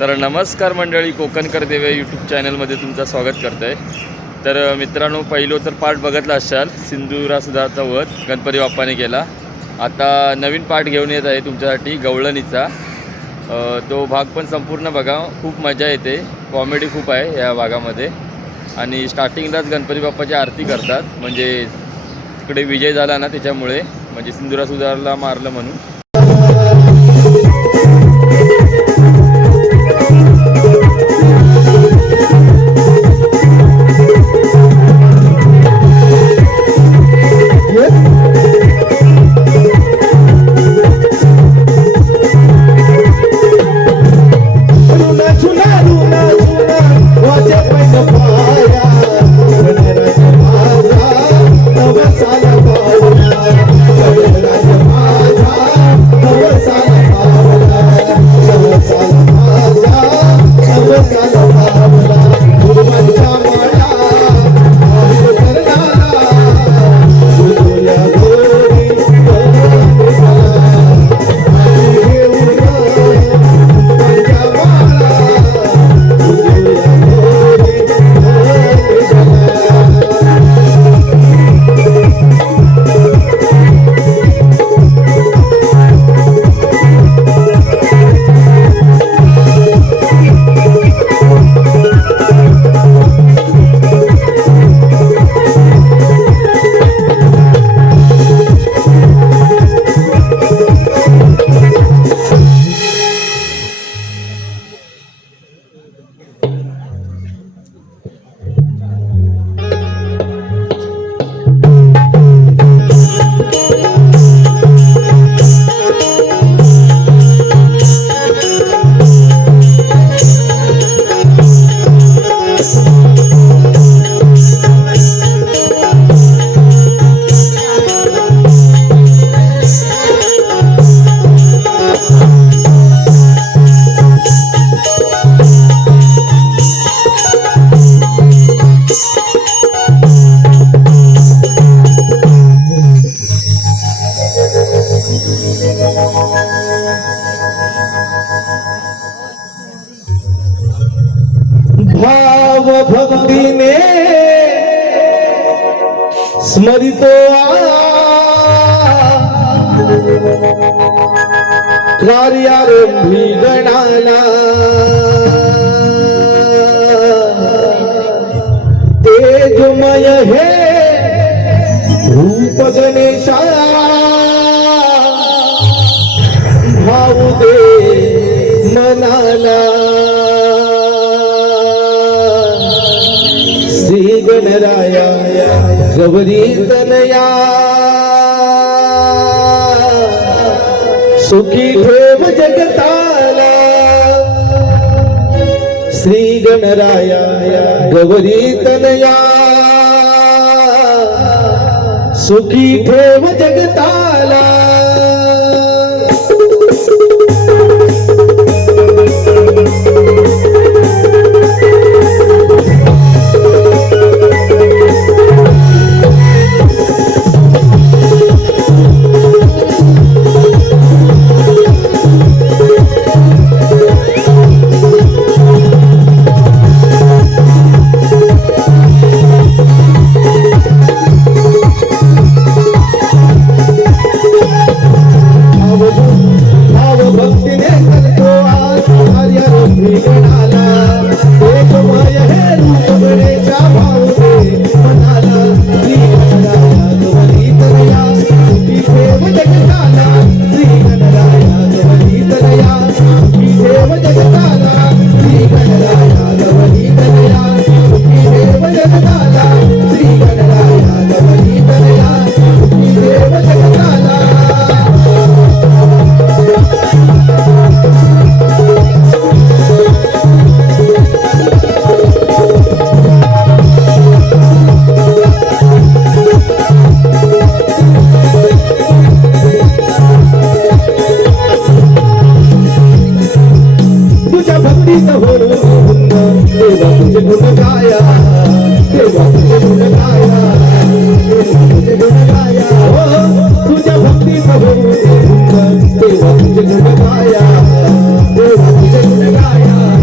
तर नमस्कार मंडळी, कोकणकर देव यूट्यूब चॅनलमध्ये तुमचं स्वागत करत आहे। तर मित्रांनो, पहिलो तर पार्ट बघितला असाल, सिंधुरासुधाचा वध गणपती बाप्पाने केला। आता नवीन पार्ट घेऊन येत आहे तुमच्यासाठी गवळणीचा। तो भाग पण संपूर्ण बघा, खूप मजा येते, कॉमेडी खूप आहे या भागामध्ये। आणि स्टार्टिंगलाच गणपती बाप्पाची आरती करतात, म्हणजे तिकडे विजय झाला ना त्याच्यामुळे, म्हणजे सिंधुरासुधाला मारलं म्हणून। भाव भक्तीने स्मरितो कार्यारंभी गणाला तेजमय हे रूप गणेशा भाव दे मनाला श्री गणराया गौरी तनया सुखी ठेव जगताला श्री गणराया गौरी तनया सुखी ठेव जगताला। देवा तुझे गुण गाया, देवा तुझे गुण गाया.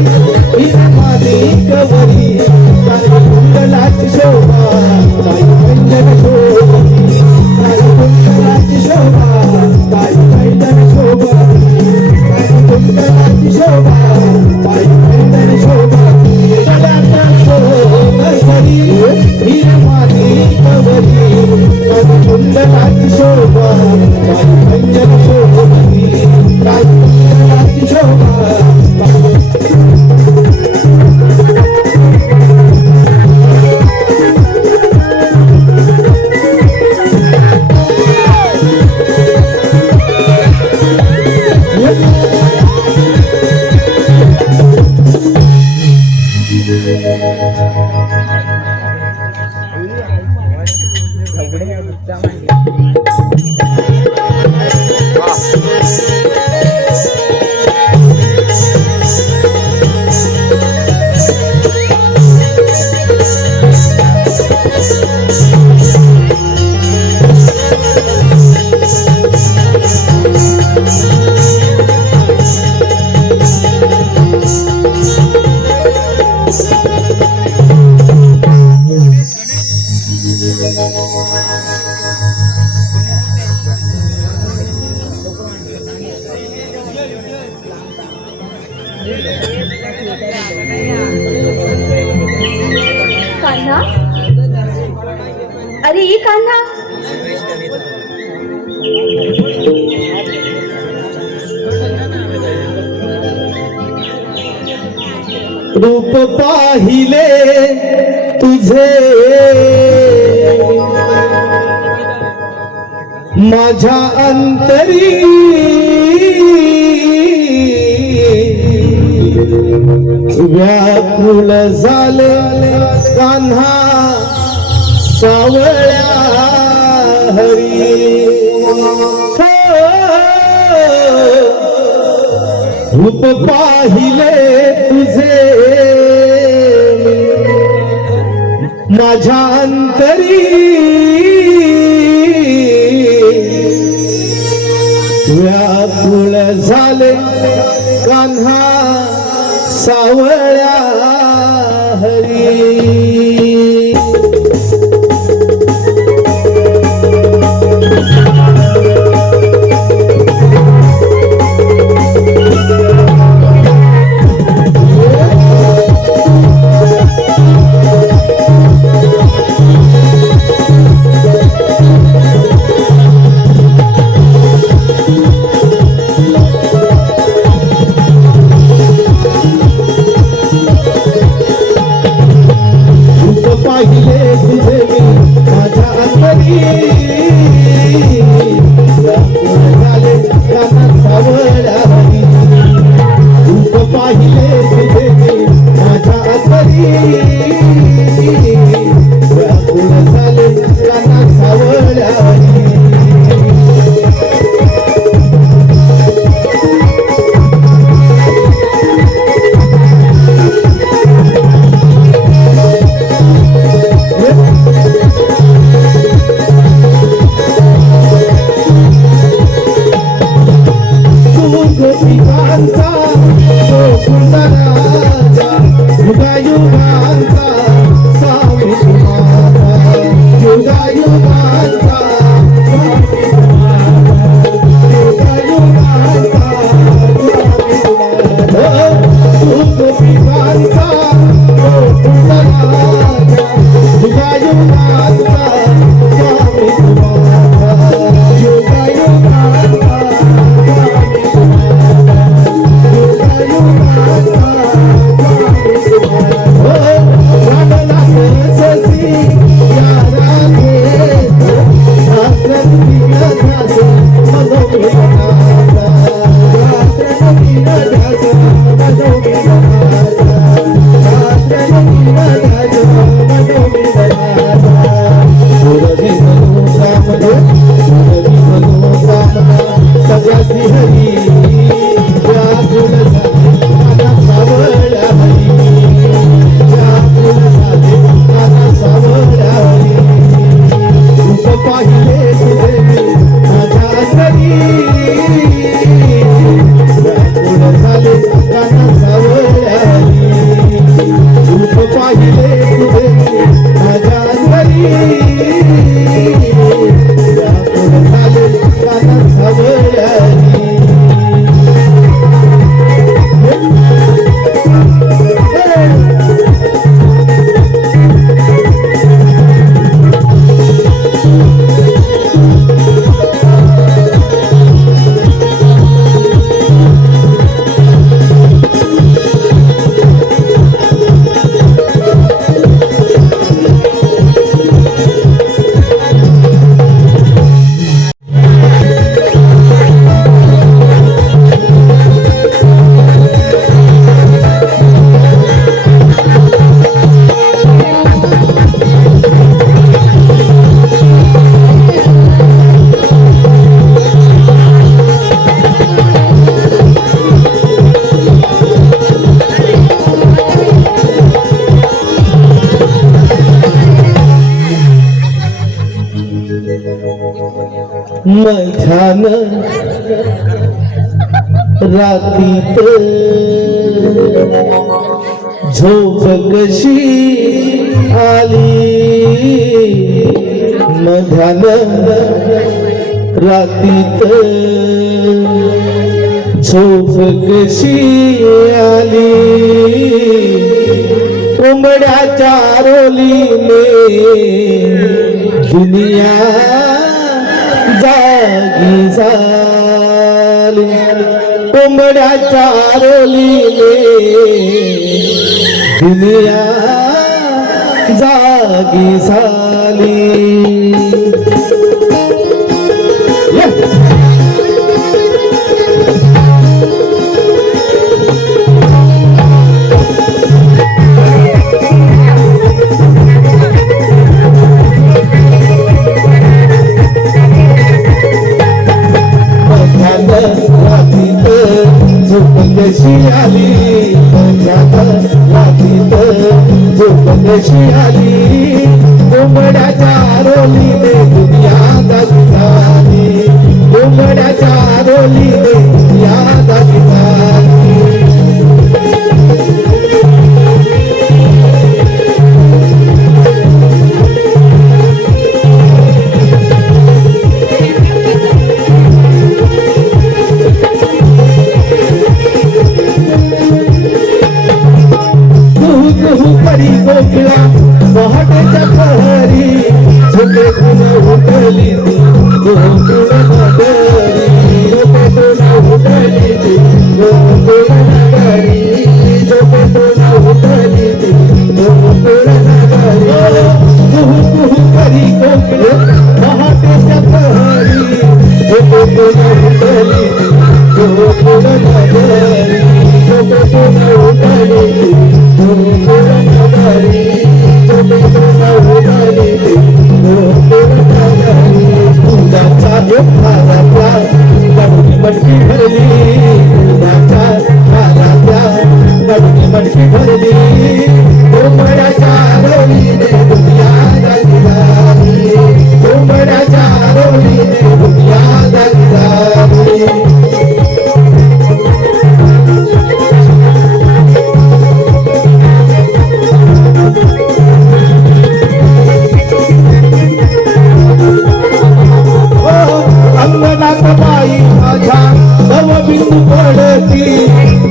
हिरे माणिकवरी कुंडलाची शोभा ताई पैंजण शोभती कुंडलाची शोभा ताई पैंजण शोभती कुंडलाची शोभा ताई पैंजण शोभती गळ्यात सोनसरी हिरे माणिकवरी कुंडलाची शोभा ताई पैंजण शोभती कुंडलाची शोभा कान्हा, अरे ये कान्हा, रूप पाहिले तुझे माझ्या अंतरी व्याकुळ झाले कान्हा सावळ्या हरी रूप पाहिले तुझे माझ्या अंतरी व्याकुळ झाले कान्हा सावळ्या हरी मध्यान रातीत झोप कशी आली मध्यान रातीत झोप कशी आली कोंबड्याच्या रोलीने दुनिया जागी झाली कोंबड्याच्या रोलीने दुनिया जागी झाली झोप कशी आली रातीत झोप कशी आली कोंबड्याच्या रोलीने दुनिया जागी झाली कोंबड्याच्या रोलीने दुनिया जागी झाली कोकिळा पहाटेच्या प्रहरी झोपेतून उठली ती गोकुळ नगरी झोपेतून उठली ती गोकुळ नगरी झोपेतून उठली ती गोकुळ नगरी कुहू करी कोकिळ पहाटेच्या प्रहरी झोपेतून उठली ती गोकुळ नगरी झोपेतून उठली ती गोकुळ नगरी झोपेतून उठली ती गोकुळ नगरी फुलाचा हारातला मडकी मडकी भरली फुलाच्या हारातला मडकी मडकी भरली कोंबड्याच्या रोलीने दुनिया जागी झाली कोंबड्याच्या रोलीने दुनिया जागी झाली अंगणात बाई माझ्या दवबिंदू पडती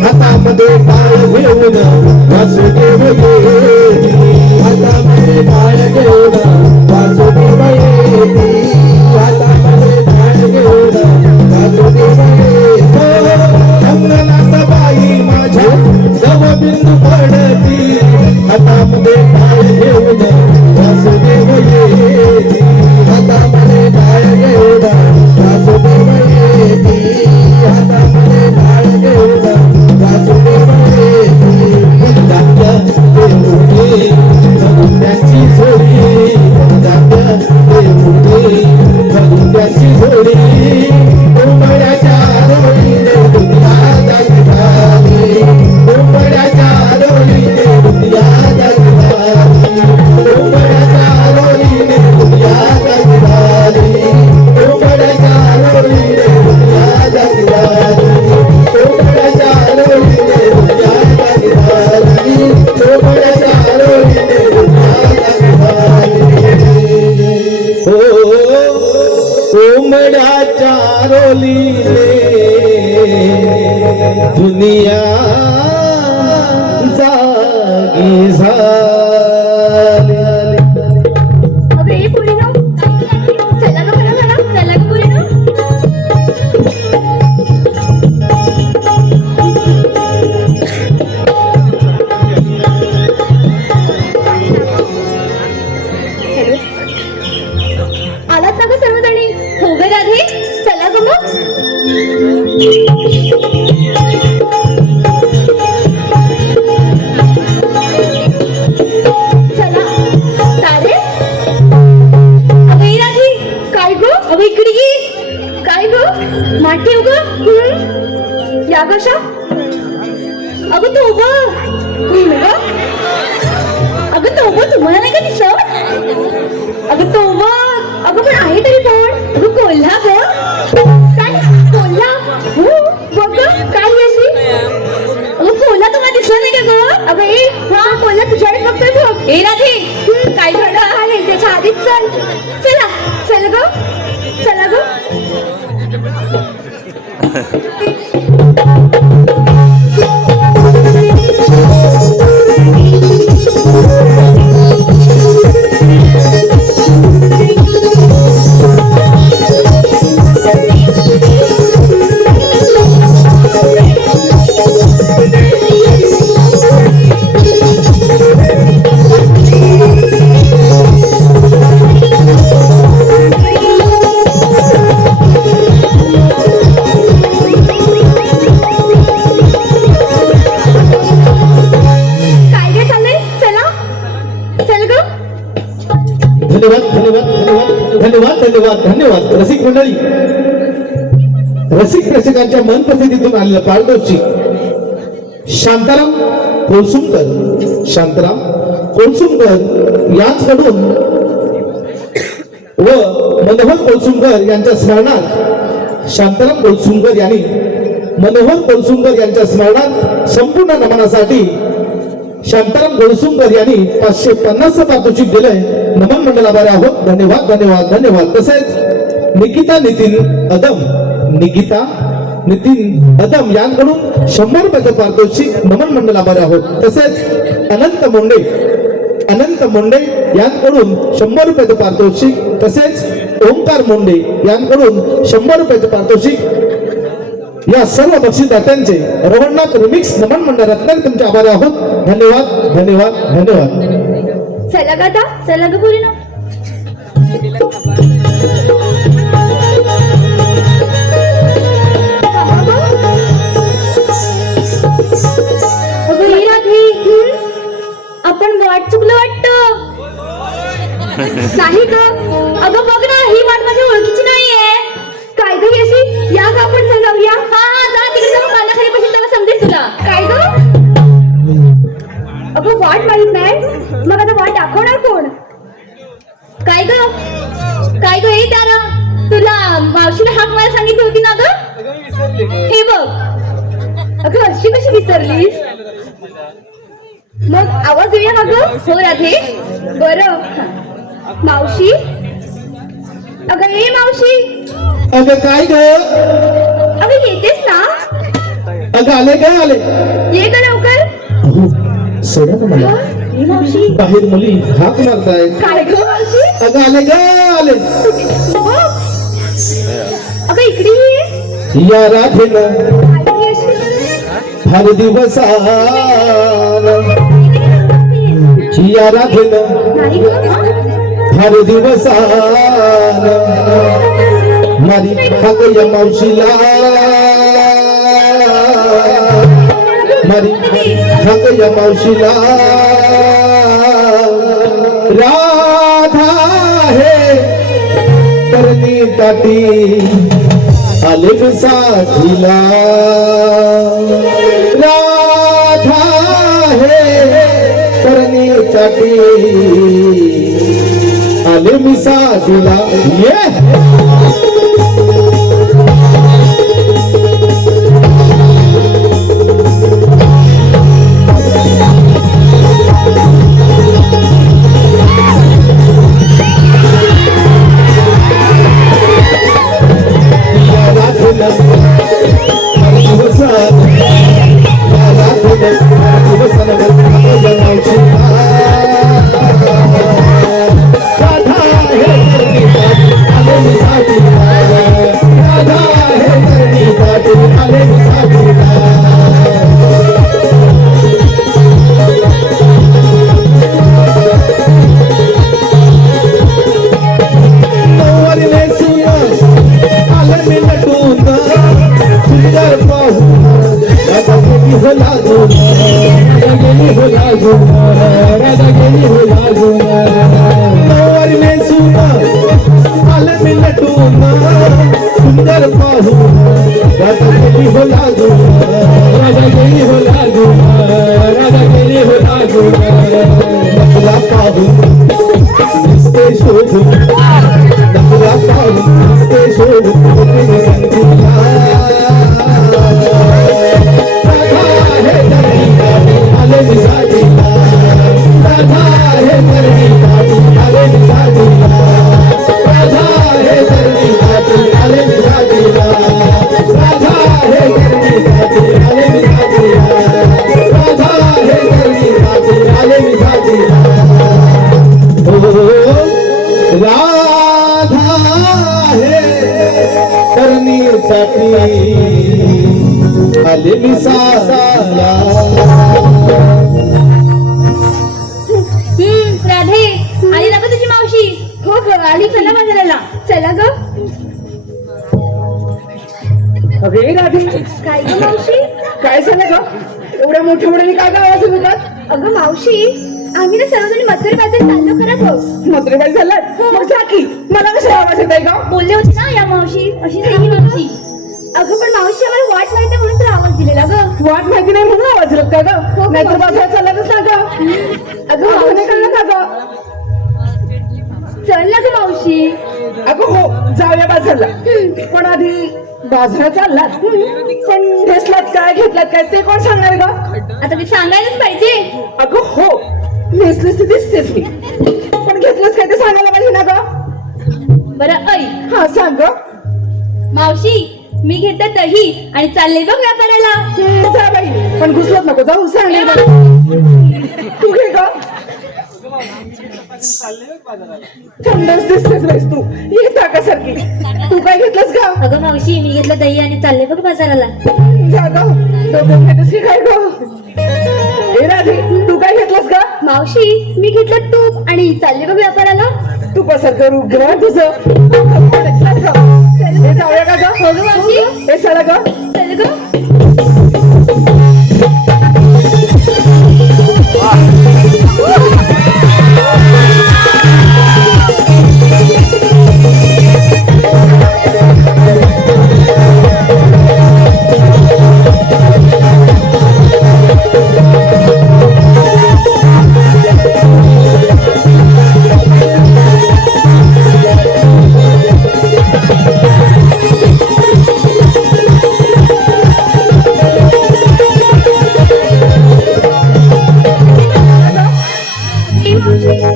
हातामध्ये बाळ घेऊन वासुदेव येती हातामध्ये बाळ घेऊन वासुदेव येती हातामध्ये बाळ घेऊन वासुदेव येती अंगणात बाई माझ्या दवबिंदू पडती हातामध्ये बाळ घेऊन वासुदेव येती हातामध्ये बाळ घेऊन वासुदेव येती हातामध्ये बाळ घेऊन वासुदेव येती त्याची झोडी त्याची झोडी कोंबड्याच्या रोलीने दुनिया जागी झाली कोंबड्याच्या रोलीने दुनिया जागी झाली कोंबड्याच्या रोलीने दुनिया जागी झाली कोंबड्याच्या रोलीने दुनिया जागी झाली कोंबड्याच्या रोलीने दुनिया जागी झाली कोंबड्याच्या रोलीने दुनिया जागी झाली हो कोंबड्याच्या रोलीने दुनिया जागी झाली अगं ये पोरीनो चला गं बरं म्हणा चला गं पोरीनो आलात ना गं सर्वजणी हो गं राधे चला गं मग चला तारे अगं ये राधे काय गं अगं इकडे ये काय गं माठी हो गं या कशा अगं तो गं अगं तो तुम्हाला नाही का दिसत अगं तो अगं पण आहे तरी कोण अगं कोल्हा गं ए राधे काय घडलं आहे त्याच्या आधीच चल चला चल ग चला ग धन्यवाद रसिक मंडळी, रसिक प्रेक्षकांच्या मनप्रसिद्धीतून आलेलं पारदर्शी शांताराम कोळसुमकर यांच्याकडून व मनोहर कोळसुमकर यांच्या स्मरणात शांताराम कोळसुमकर यांनी मनोहर कोळसुमकर यांच्या स्मरणात संपूर्ण नमनासाठी शांताराम कोळसुमकर यांनी 550 पारितोषिक दिलंय. नमन मंडळाला आभारी आहोत. धन्यवाद धन्यवाद धन्यवाद. तसेच निकिता नितीन अदम यांकडून 100 रुपयाचं पारितोषिक नमन मंडळाला आभारी आहोत. तसेच अनंत मोंडे यांकडून 100 रुपयाचं पारितोषिक. तसेच ओंकार मोंडे यांकडून 100 रुपयाचं पारितोषिक. या सर्व बक्षीसदात्यांचे रवळनाथ रिमिक्स नमन मंडळ रत्नागिरी तुमचे आभारी आहोत. धन्यवाद धन्यवाद धन्यवाद. चला ग आता चला ग पुरीनो. आपण वाट चुकलो वाटतं नाही का? अगं बघ ना, ही वाट माझ्या ओळखीची नाहीये. काय ग यशी, या ग आपण जाऊया. हा हा जा तिकडे जाऊन पाण्याखाली बसून तेव्हा समजेल तुला. काय ग अगं वाट माहित नाही मग आता वाट दाखवणार कोण? काय ग हे त्याला तुला मावशीला हाक मारायला सांगितली होती ना ग? हे बघ अगं अशी कशी विसरलीस? मग आवाज देऊया का ग? हो राधे. बरं मावशी. अगं ये मावशी. अगं काय ग? अगं येतेस ना? अगं आले ये ग लवकर. सोडा ना मला. ये मावशी. बाहेर मुली हाक मारतायत. काय ग मावशी? अगं आले. बघ. अगं इकडे ये. या राधेनं हर दिवसान या राधेनं नाही ग. हर दिवसान मारी हाक या मावशीला. मारी हाक या मावशीला. राधा हे करणी ताटी आले साथीला. राधा हे करणी ताटी आले मी साथीला. सुंदर पाहू राधा गेली हो लागून. राधा गेली हो लागून. राधा गेली हो लागून. नकला पाहून दिसते शोधून. नकला पाहून दिसते शोधून. राधा हे आले मी साथीला. राधा मिसाला राधे आली ना ग तुझी मावशी? हो ग आली. चला बाजाराला. चला ग. अगे राधे, काय ग मावशी? काय झालं ग? एवढ्या मोठ्या मोठ्याने काय काय आवाज होतात? अगं मावशी, आम्ही ना सर्वजणी मथुरे बाजार चाललो करत आहोत. मत्रेबाई झालाय मग जा की. मला कशा आवाज येत आहे का? बोलले होते ना या मावशी अशी नाही मावशी. अगं पण मावशी आम्हाला वाट माहिती म्हणून तर आवाज दिलेला ग. वाट माहिती नाही म्हणून आवाज येत का ग? नाहीतर बाजारात चाललाच ना ग. अगं मावशी, का ग? चल ना ग मावशी. अगं हो, जाऊया बाजारला. पण आधी बाजारात चाललात पण नेसलात काय घेतलात काय ते कोण सांगणार ग? आता ते सांगायलाच पाहिजे. अगं हो, नेसलीस तर दिसतेस मी, पण घेतलंस काय ते सांगायला पाहिजे ना ग? बरं ऐक हा सांग ग. मावशी, मी घेते दही आणि चालले बघ व्यापाराला. जा बाई, पण घुसलत नको जाऊ. सांग ए ग. तू घे ग. थंडच दिसतेस बाईस तू, ये ताकासारखी. तू काय घेतलंस का? अगं मावशी, मी घेतलं दही आणि चालले बघ बाजाराला. जा ग, डोक्यात घेतेस की काय ग? ए राधे, तू काय घेतलंस का? मावशी, मी घेतलं तूप आणि चालले बघ व्यापाराला. तू पसार उग्र तुझं. हे जाऊया का ग? हो ग मावशी. हे चला ग. चल ग.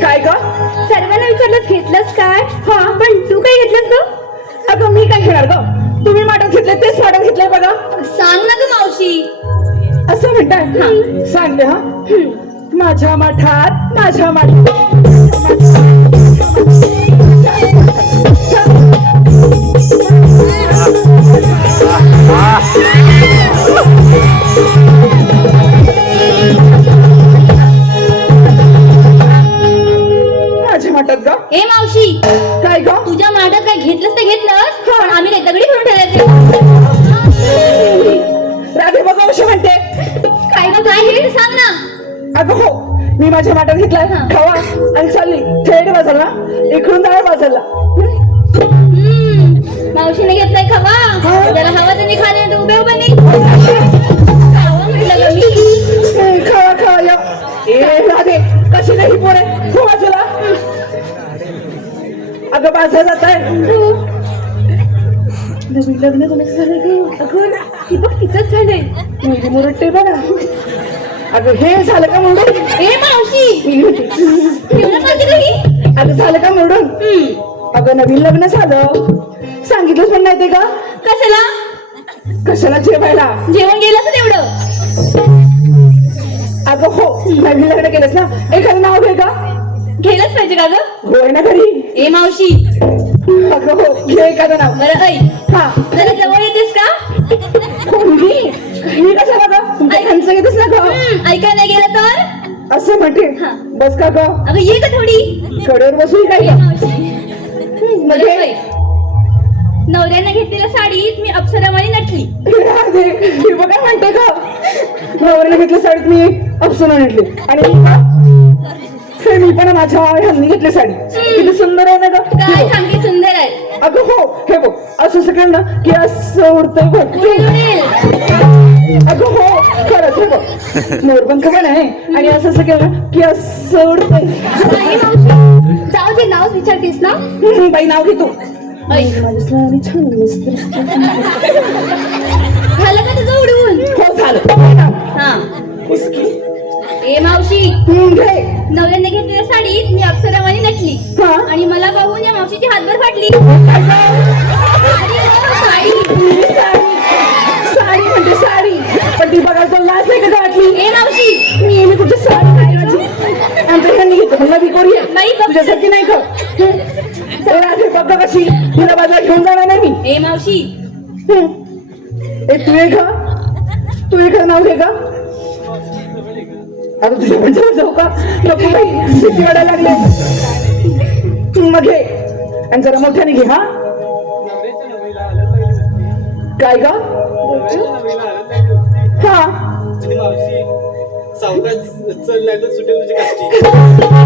काय ग? सर्वांना विचारलंच घेतलंस काय? हा, पण तू काय घेतलंस ग? अगं मी काय घेणार ग? तुम्ही माटत घेतले तेच माटत घेतलंय बघा. सांग ना ग मावशी. असं म्हणताय? सांगते हा. माझ्या मठात, माझ्या मठात माझ्या मठात ग. ए मावशी, काय ग? तुझ्या माठात काय घेतलंस ते घेतलंस, पण आम्ही काय दगडी भरून ठेवायचे? राधे बघा अशी म्हणते. काय ग, काय हे सांग ना. अगं हो, मी माझ्या माठात घेतलाय खावा आणि चालली थेट बाजारला. इकडून जाय बाजारला. मावशीने घेतलाय खावा. त्याला हवा त्यांनी खाणे तू उभे उभे नाही खावा म्हटलं ग मी. खावा खावा या. ए राधे, कशी नाही पोरे हो बाजूला. अगं बाजार जात आहे. नवीन लग्न कोणाचं झालं ग? अगं ती बघ तिचंच झालंय. मुलगी मुरट्टे बघा. अगं हे झालं का मोडून? ए मावशी, ठेवलं माझी दही. अगं झालं का मोडून? अगं नवीन लग्न झालं, सांगितलंच पण नाही ते का? कशाला? कशाला जेवायला? जेवण गेलं तर तेवढं. अगं हो, नवीन लग्न केलंस ना, एखादं नाव घे का? गेलंच पाहिजे का ग? होय ना घरी. ए मावशी, अगं हो, घे एखादं नाव. बरं ऐक, हा. जरा जवळ येतेस का? कोणगी? मी कशाला ग? तुमच्या खांचं घेतच ना ग? ऐकायला नाही गेलं तर? असं म्हणते. हा. बस का ग? अगं ये का थोडी. कडेवर बसून काय ए ग? मावशी, मग बरं घे. ऐक. नवऱ्यानं घेतलेल्या साडीत मी अप्सरावाणी नटली. राधे, ही बघ काय म्हणते ग? नवऱ्याने घेतली साडीत मी अप्सरा आणली आणि मी का? हे मी पण माझ्या ह्यांनी घेतली साडी. किती सुंदर आहे ना ग? काय सांगते, सुंदर आहे. अगं हो, हे बघ असं सगळं ना की असं उडतंय बघ. उडेल. अगं हो, खरंच हे बघ मोरपंख पण आहे आणि असं सगळं ना की असं उडतंय. नाही मावशी, जाऊ दे, नाव विचारतेस ना. बाई नाव घे तू. ऐक, माझी साडी छान मस्त दिसते. झालं का तुझं उडवून? हो झालं. काय नाव? हा. कुस्की. ए मावशी, घे. नवऱ्याने घेतलेल्या साडीत मी अप्सरावाणी नटली हा. आणि मला पाहून या मावशीची हातभर फाटली. काय ग? साडी. साडी म्हणजे साडी, पण ती बघायला तो लाच आहे का गाठली? ए मावशी, मी कुठे साडी काय माझी आमच्या ह्यांनी घेतो मला भिकोरी आहे. बाई बघ. तुझ्यासाठी नाही का? राधे बघ कशी तुला बाजार घेऊन जाणार नाही मी. ए मावशी, ए तू ये का? तू एखादं नाव घे का आता तुझ्या पण जवळ जाऊ का नको बाई भीती वाटायला लागले तू मग घे आणि जरा मोठ्याने घे हा काय ग हा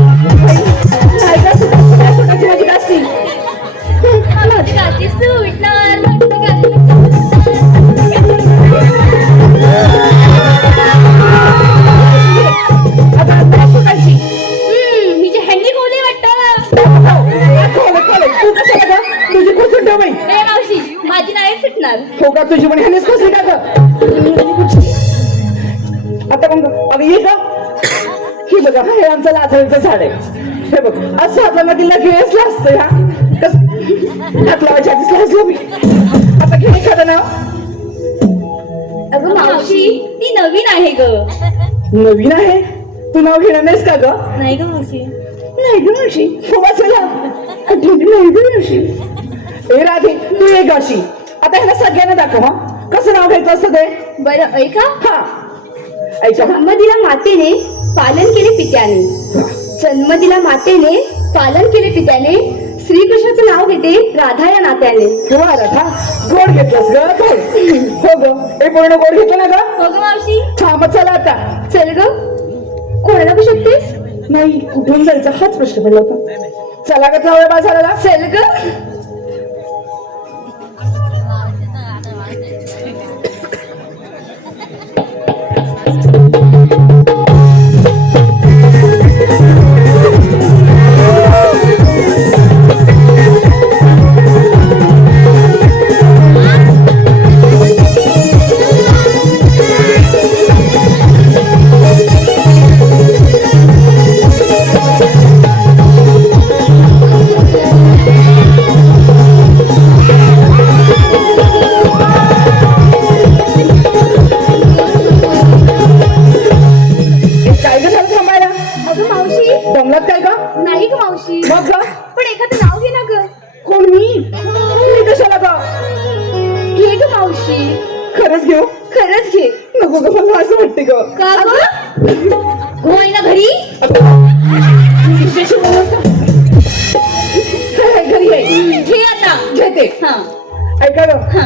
काय का सुटाची माझी कास्ती माझी काची सुटणार माझी काची आता आता सुटायची मी जे हँडी कोणी वाटतं तू कशाला का तुझी खोसून ठेव बाई ए मावशी माझी नाही सुटणार हो का तुझी पण ह्यानेच खोसली का ग आता मग अगं ये का ही बघा हे आमचं लाथाळीचं झाड आहे हे बघ असं आपल्या मध्ये लगेच लाजतं ह्या कस हात लावायच्या आधीच लाजलो मी आता घे एखादं नाव अगं मावशी ती नवीन आहे ग नवीन आहे तू नाव घेणार नाहीस का ग नाही ग मावशी नाही ग मावशी हो वाचला नाही ग मावशी ए राधे तू ये गाशी आता ह्याला सगळ्यांना दाखव हा कसं नाव घ्यायचं असतं ते बरं ऐका हा ऐका जन्म दिला मातेने पालन केले पित्याने जन्म दिला मातेने पालन केले पित्याने श्रीकृष्णाचं नाव घेते राधा या नात्याने हो राधा गोड घेतलंस ग काय हो ग हे पूर्ण गोड घेतलं ना ग हो ग मावशी थांब चला आता चल ग कोणाला बघू शकतेस नाही कुठून जायचं हाच प्रश्न पडला होता चला ग जाऊया बाजाराला चल ग काय ग झालं थांबायला अगं मावशी दमलात काय का नाही ग मावशी मग ग पण एखादं नाव घे ना ग कोण मी कशाला ग घे ग मावशी खरंच घेऊ खरंच घे नको ग मला असं वाटते ग का ग हो आहे ना घरी विशेष बोलत का? घरी आहे घे आता घेते हा ऐका ग हा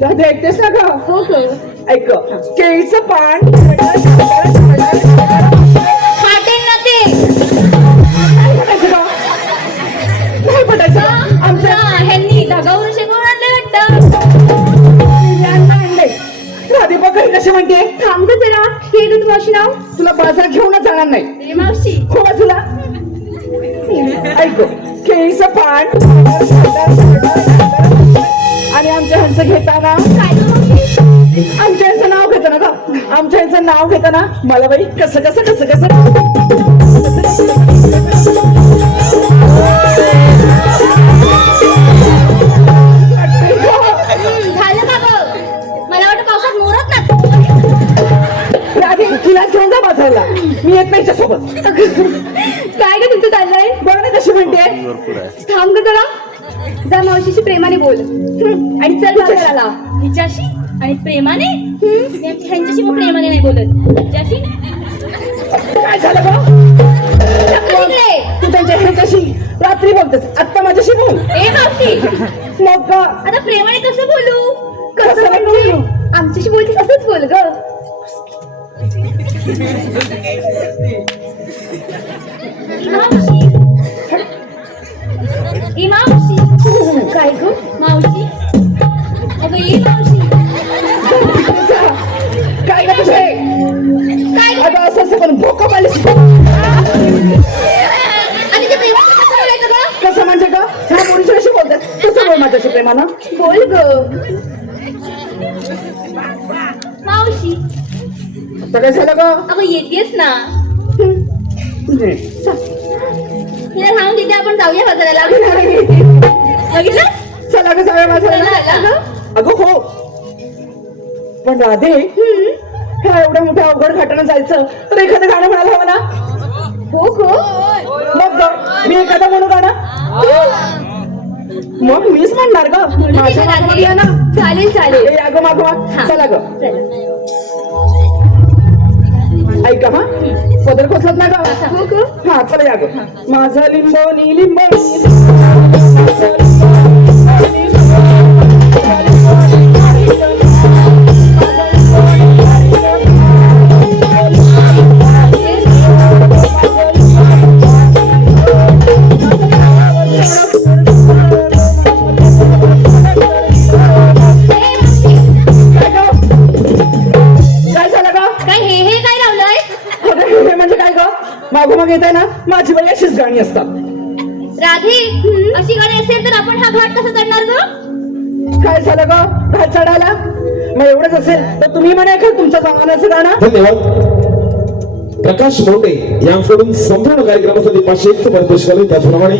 राधे ऐकतेस ना ग हो ग ऐक केळीचं पान फाटेल ना ते नाही पटायचं ग नाही पटायचं आमच्या ह्यांनी धागावरून शेकवून आणले वाटतं आणलंय राधे बघ घरी कशी म्हणते थांब ग जरा हे ग तू मावशी नाव तुला बाजार घेऊनच जाणार नाही ए मावशी हो बाजूला ऐक केळीचं पान आणि आमच्या ह्यांचं घेताना काय ग मावशी आमच्या ह्यांचं नाव घेताना का आमच्या ह्यांचं नाव घेताना मला बाई कसं कसं कसं कसं झालं का ग मला वाटतं पावसात मोरत ना राधे तुलाच घेऊन जा बाजारला मी येत नाही सोबत काय ग तुमचं चाललंय बघ ना कशी म्हणते भरपूर आहे थांब ग जरा जा मावशीशी प्रेमाने बोल आणि चल बाजाराला तिच्याशी आणि प्रेमाने ह्यांच्याशी मग प्रेमाने नाही बोलत तिच्याशी काय झालं बघ इकडे तू त्यांच्या ह्याच्याशी रात्री बोलतेस आत्ता माझ्याशी बोल ए मावशी मग ग आता प्रेमाने कसं बोलू कसं म्हणजे बोलू? आमच्याशी बोलते तसंच बोल ग मावशी ए मावशी काय ग मावशी अगं ये मावशी काय ग तुझे काय ग? आता असं असं करून भोका पाहिलीस आणि ते प्रेमाने कसं बोलायचं ग कसं म्हणजे ग ह्या मुलीशी बोलतेस कसं बोल माझ्याशी प्रेमानं बोल ग मावशी आता काय झालं ग अगं येतेस ना हिला सांगून तिथे आपण जाऊया बाजाराला बघितलं चला ग जाऊया माझ्या चला ग अगं हो पण राधे ह्या एवढ्या मोठ्या अवघड घाटानं जायचं तर एखादं गाणं म्हणायला हवं ना हो गो मग ग, मी एखादं म्हणू गाणं मग मीच म्हणणार ग माझ्या मागोमागे या ना. चालेल चालेल. ए, या ग मागोमाग हा. चला ग. चला. ऐका हा पदर खोचलात ना ग. हो ग. हा चला या ग. माझं लिंबोनी लिंबोनी काय झालं ग? काय हे काय लावलंय? अगं, हे म्हणजे काय ग? मागोमाग येत आहे ना माझी बाई अशीच गाणी असतात. राधे अशी गाडी असेल तर आपण हा घाट कसा चढणार ग? काय झालं ग घाट चढायला? मग एवढंच असेल तर तुम्ही म्हणे का तुमच्या जमान्याचं गाणं. धन्यवाद. प्रकाश मोंडे यांकडून संपूर्ण कार्यक्रमासाठी 501 पारितोषिक आले. त्याचप्रमाणे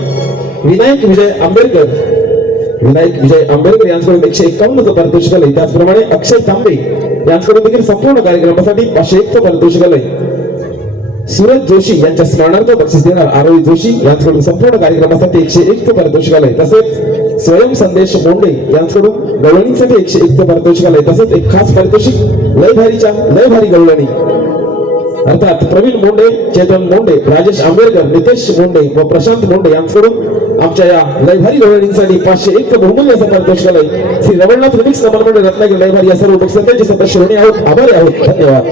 विनायक विजय आंबेडकर यांच्याकडून 151 पारितोषिक आले. त्याचप्रमाणे अक्षय तांबे यांच्याकडून देखील संपूर्ण कार्यक्रमासाठी 501 पारितोषिक आले. सूरज जोशी यांच्या स्मरणार्थ बक्षीस देणार आरोही जोशी यांच्याकडून संपूर्ण कार्यक्रमासाठी 101 पारितोषिक आले. तसेच स्वयं संदेश मोंडे यांच्याकडून गवळणीसाठी 101 पारितोषिक आले. तसेच एक खास पारितोषिक लय भारी गवळणी अर्थात प्रवीण मोंडे, चेतन मोंडे, राजेश आंबेडकर, नितेश मोंडे व प्रशांत मोंडे यांच्याकडून आमच्या या लयभारी गवळणींसाठी 501 बहुमूल्य असं पारितोषिक आलंय. श्री रमणनाथ रिमिक्स नमन मंडळ रत्नागिरी लयभारी या सर्व उपस्थितांचे सतत श्रेणी आहोत, आभारी आहोत. धन्यवाद.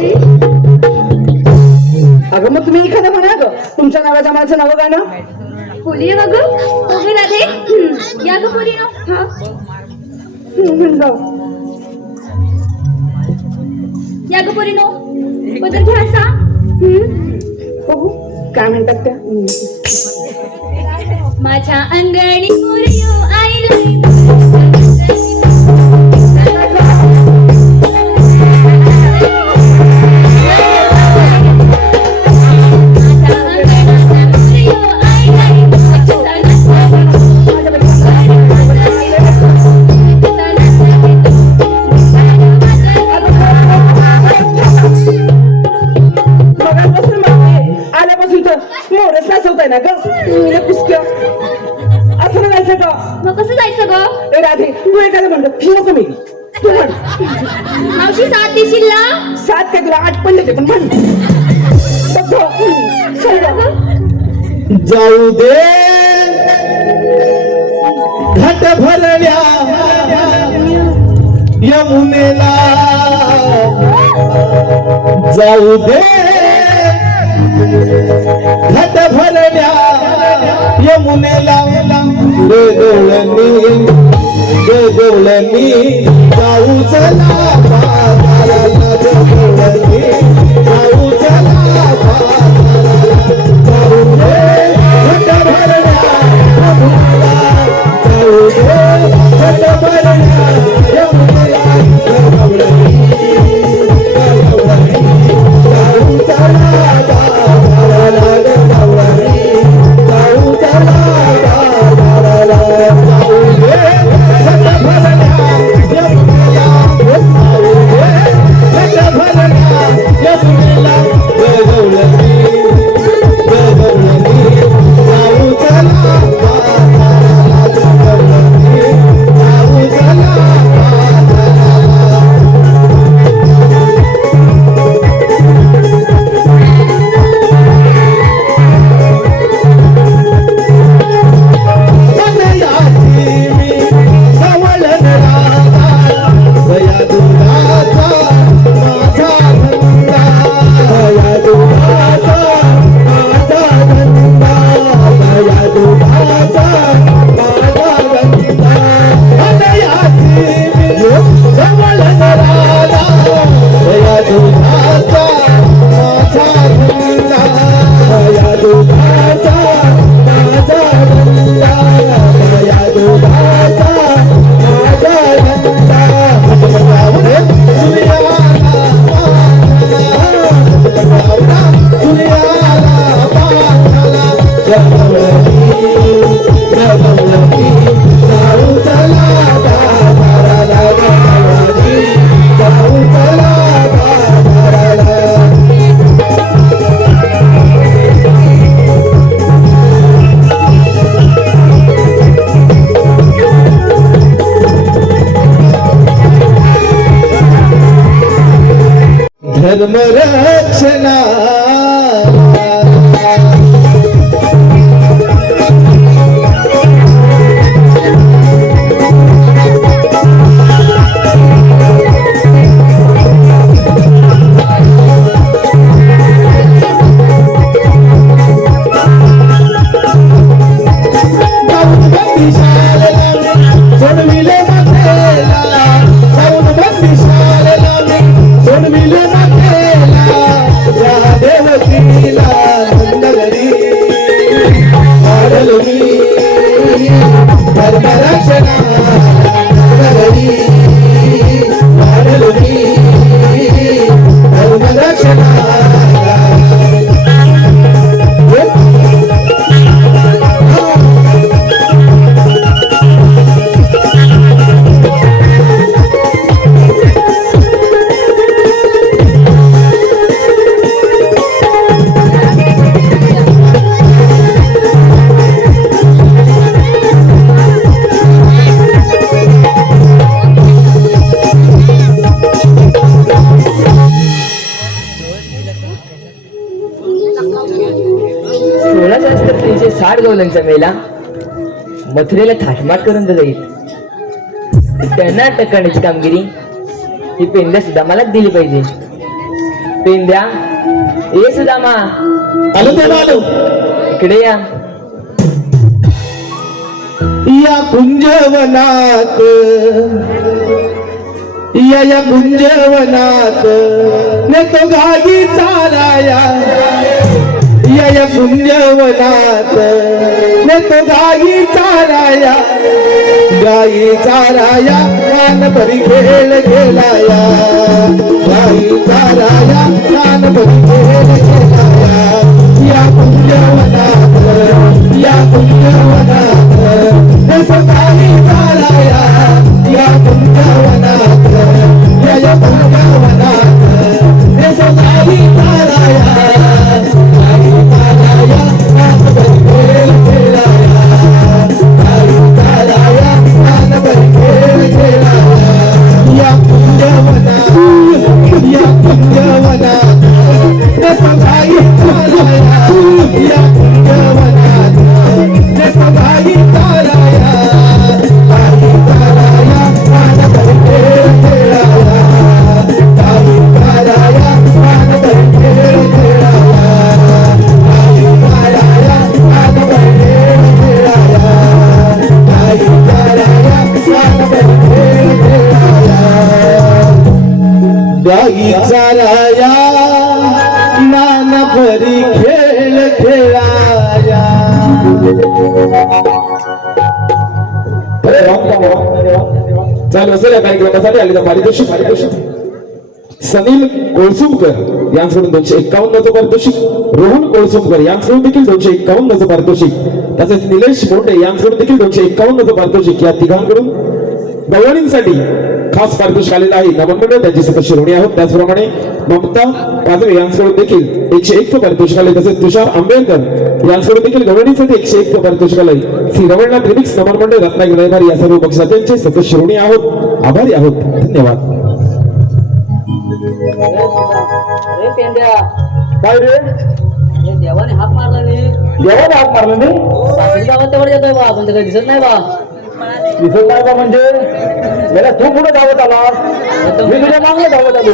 अगं मग तुम्ही एखादं म्हणा ग तुमच्या नावाचं माझं नाव गाणं. बोलिये ग. हो ग राधे. या ग पोरी ना. हा. म्हण ग. या ग पोरी नो. बदल घ्या असा. बघू काय म्हणतात त्या. माझ्या अंगणी मोरयो आईला बघायपासून मागे आल्यापासून तर मोरच नाचवताय ना ग. पुसक्या असं ना जायचं का. मग कसं जायचं ग? ए राधे तू एखादं म्हणतो फिरू का मी तू म्हण. मावशी साथ देशील ना? 7 काय तुला 8 पण देते पण म्हण. बघ ग. चल ग. जाऊ दे घाट भरण्या यमुनेला, जाऊ दे घाट भरण्या यमुनेला, देवळणी जाऊ चला बाजाराला, देवळणी जाऊ चला बाजाराला, जाऊ दे घाट भरण्या यमुनेला, जाऊ दे घाट भरण्या यमुनेला, देवळणी जाऊ चला बाजाराला, देवळणी जाऊ चला बाजाराला, जाऊ दे घाट भरण्या यमुनेला. धर्म रक्षणा सोडविले मातेला जाऊन बंदिशाला सोडविले मातेला या देवकीला नंदगरी वाढलो मी धर्म रक्षणा नंदगरी वाढलो मी धर्म रक्षणा गवल्यांचा मेला मथुरेला थाटमाट करून जाईल. त्यांना अटक करण्याची कामगिरी ही पेंद्या सुदामालाच दिली पाहिजे. पेंद्या ए सुदामा आलो तेव्हा आलो इकडे या. या कुंजवनात या कुंजवनात नेतो गाई चाराया या कुंजवनात नेतो गाई चाराया कान परी खेळ खेळाया गाई चाराया कान परी खेळ खेळाया या कुंजवनात नेतो गाई चाराया या कुंजवनात नेतो गाई चाराया गाई चाराया नाना परी खेळ खेळाया. चालू असेल या कार्यक्रमासाठी आलेला पारितोषिक सनील कोळसुमकर यांच्याकडून 251चं पारितोषिक, रोहन कोळसुमकर यांच्याकडून देखील 251चं पारितोषिक, तसेच निलेश मोठे यांच्याकडून देखील 251चं पारितोषिक. या तिघांकडून गवळणींसाठी खास पारितोषिक आलेलं आहे. नमन मंडळ त्यांची सदस्य ऋणी आहोत. त्याचप्रमाणे ममता पादवे यांच्याकडून देखील 101चं पारितोषिक आले. तसेच तुषार आंबेडकर यांच्याकडून देखील गवळणीसाठी 101चं पारितोषिक आले. श्री रवळनाथ रिमिक्स नमन मंडळ रत्नागिरी रविवारी या सर्व पक्षाचे सदस्य ऋणी आहोत, आभारी आहोत. धन्यवाद. अरे पेंद्या काय रे देवाने हात मारला नाही. देवाने हात मारला नाही. पाटील गावात तेवढं येतोय बा, पण ते काही दिसत नाही बा. दिसत नाही का म्हणजे मला तू पुढे धावत आला, मी तुझ्या मागे धावत आलो.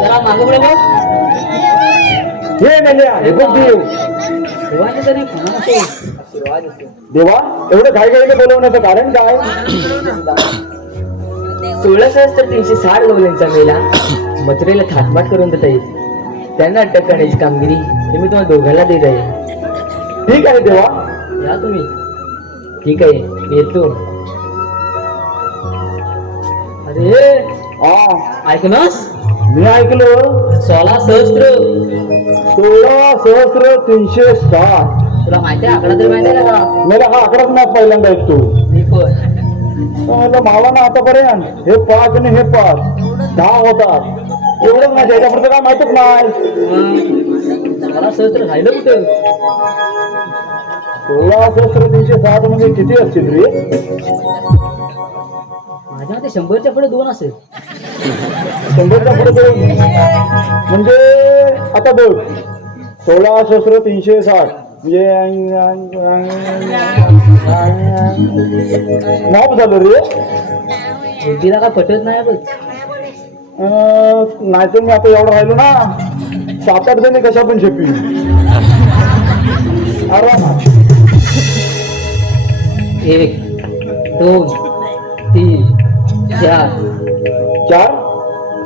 जरा मागं पुढे बघ. हे मेल्या हे बघ देव. देवाने तरी देवा एवढं घाईघाईने बोलवण्याचं कारण काय? 16,360 गवल्यांचा मेला मथुरेला थाटमाट करून देता येईल. त्यांना अटक करण्याची कामगिरी हे मी तुम्हाला दोघांना देत आहे. ठीक आहे देवा. या तुम्ही. ठीक आहे मी येतो. अरे ऐकनास मी ऐकलो 16,360. तुला माहिती आहे आकडा तरी माहिती आहे का? मला हा आकडाच नाही पहिल्यांदा ऐकतो. मी पण मला भावाना आतापर्यंत हे 5 आणि हे 5 10 होतात एवढंच माझ्या ह्याच्यापुढचं काय माहितच नाही. मला सहस्त्र राहिलं कुठं? 16,360 म्हणजे किती असतील रे? माझ्या मते 100च्या पुढे 2 असेल. 100च्या पुढे 2 म्हणजे आता बघ 16 सहस्र 360 म्हणजे माफ झालं रे. बुद्धीला काय पटत नाही बघ. नाहीतर मी आता एवढं राहिलो ना 7-8 जणी कशा पण झेपी आरामात. 1 2 3 4 4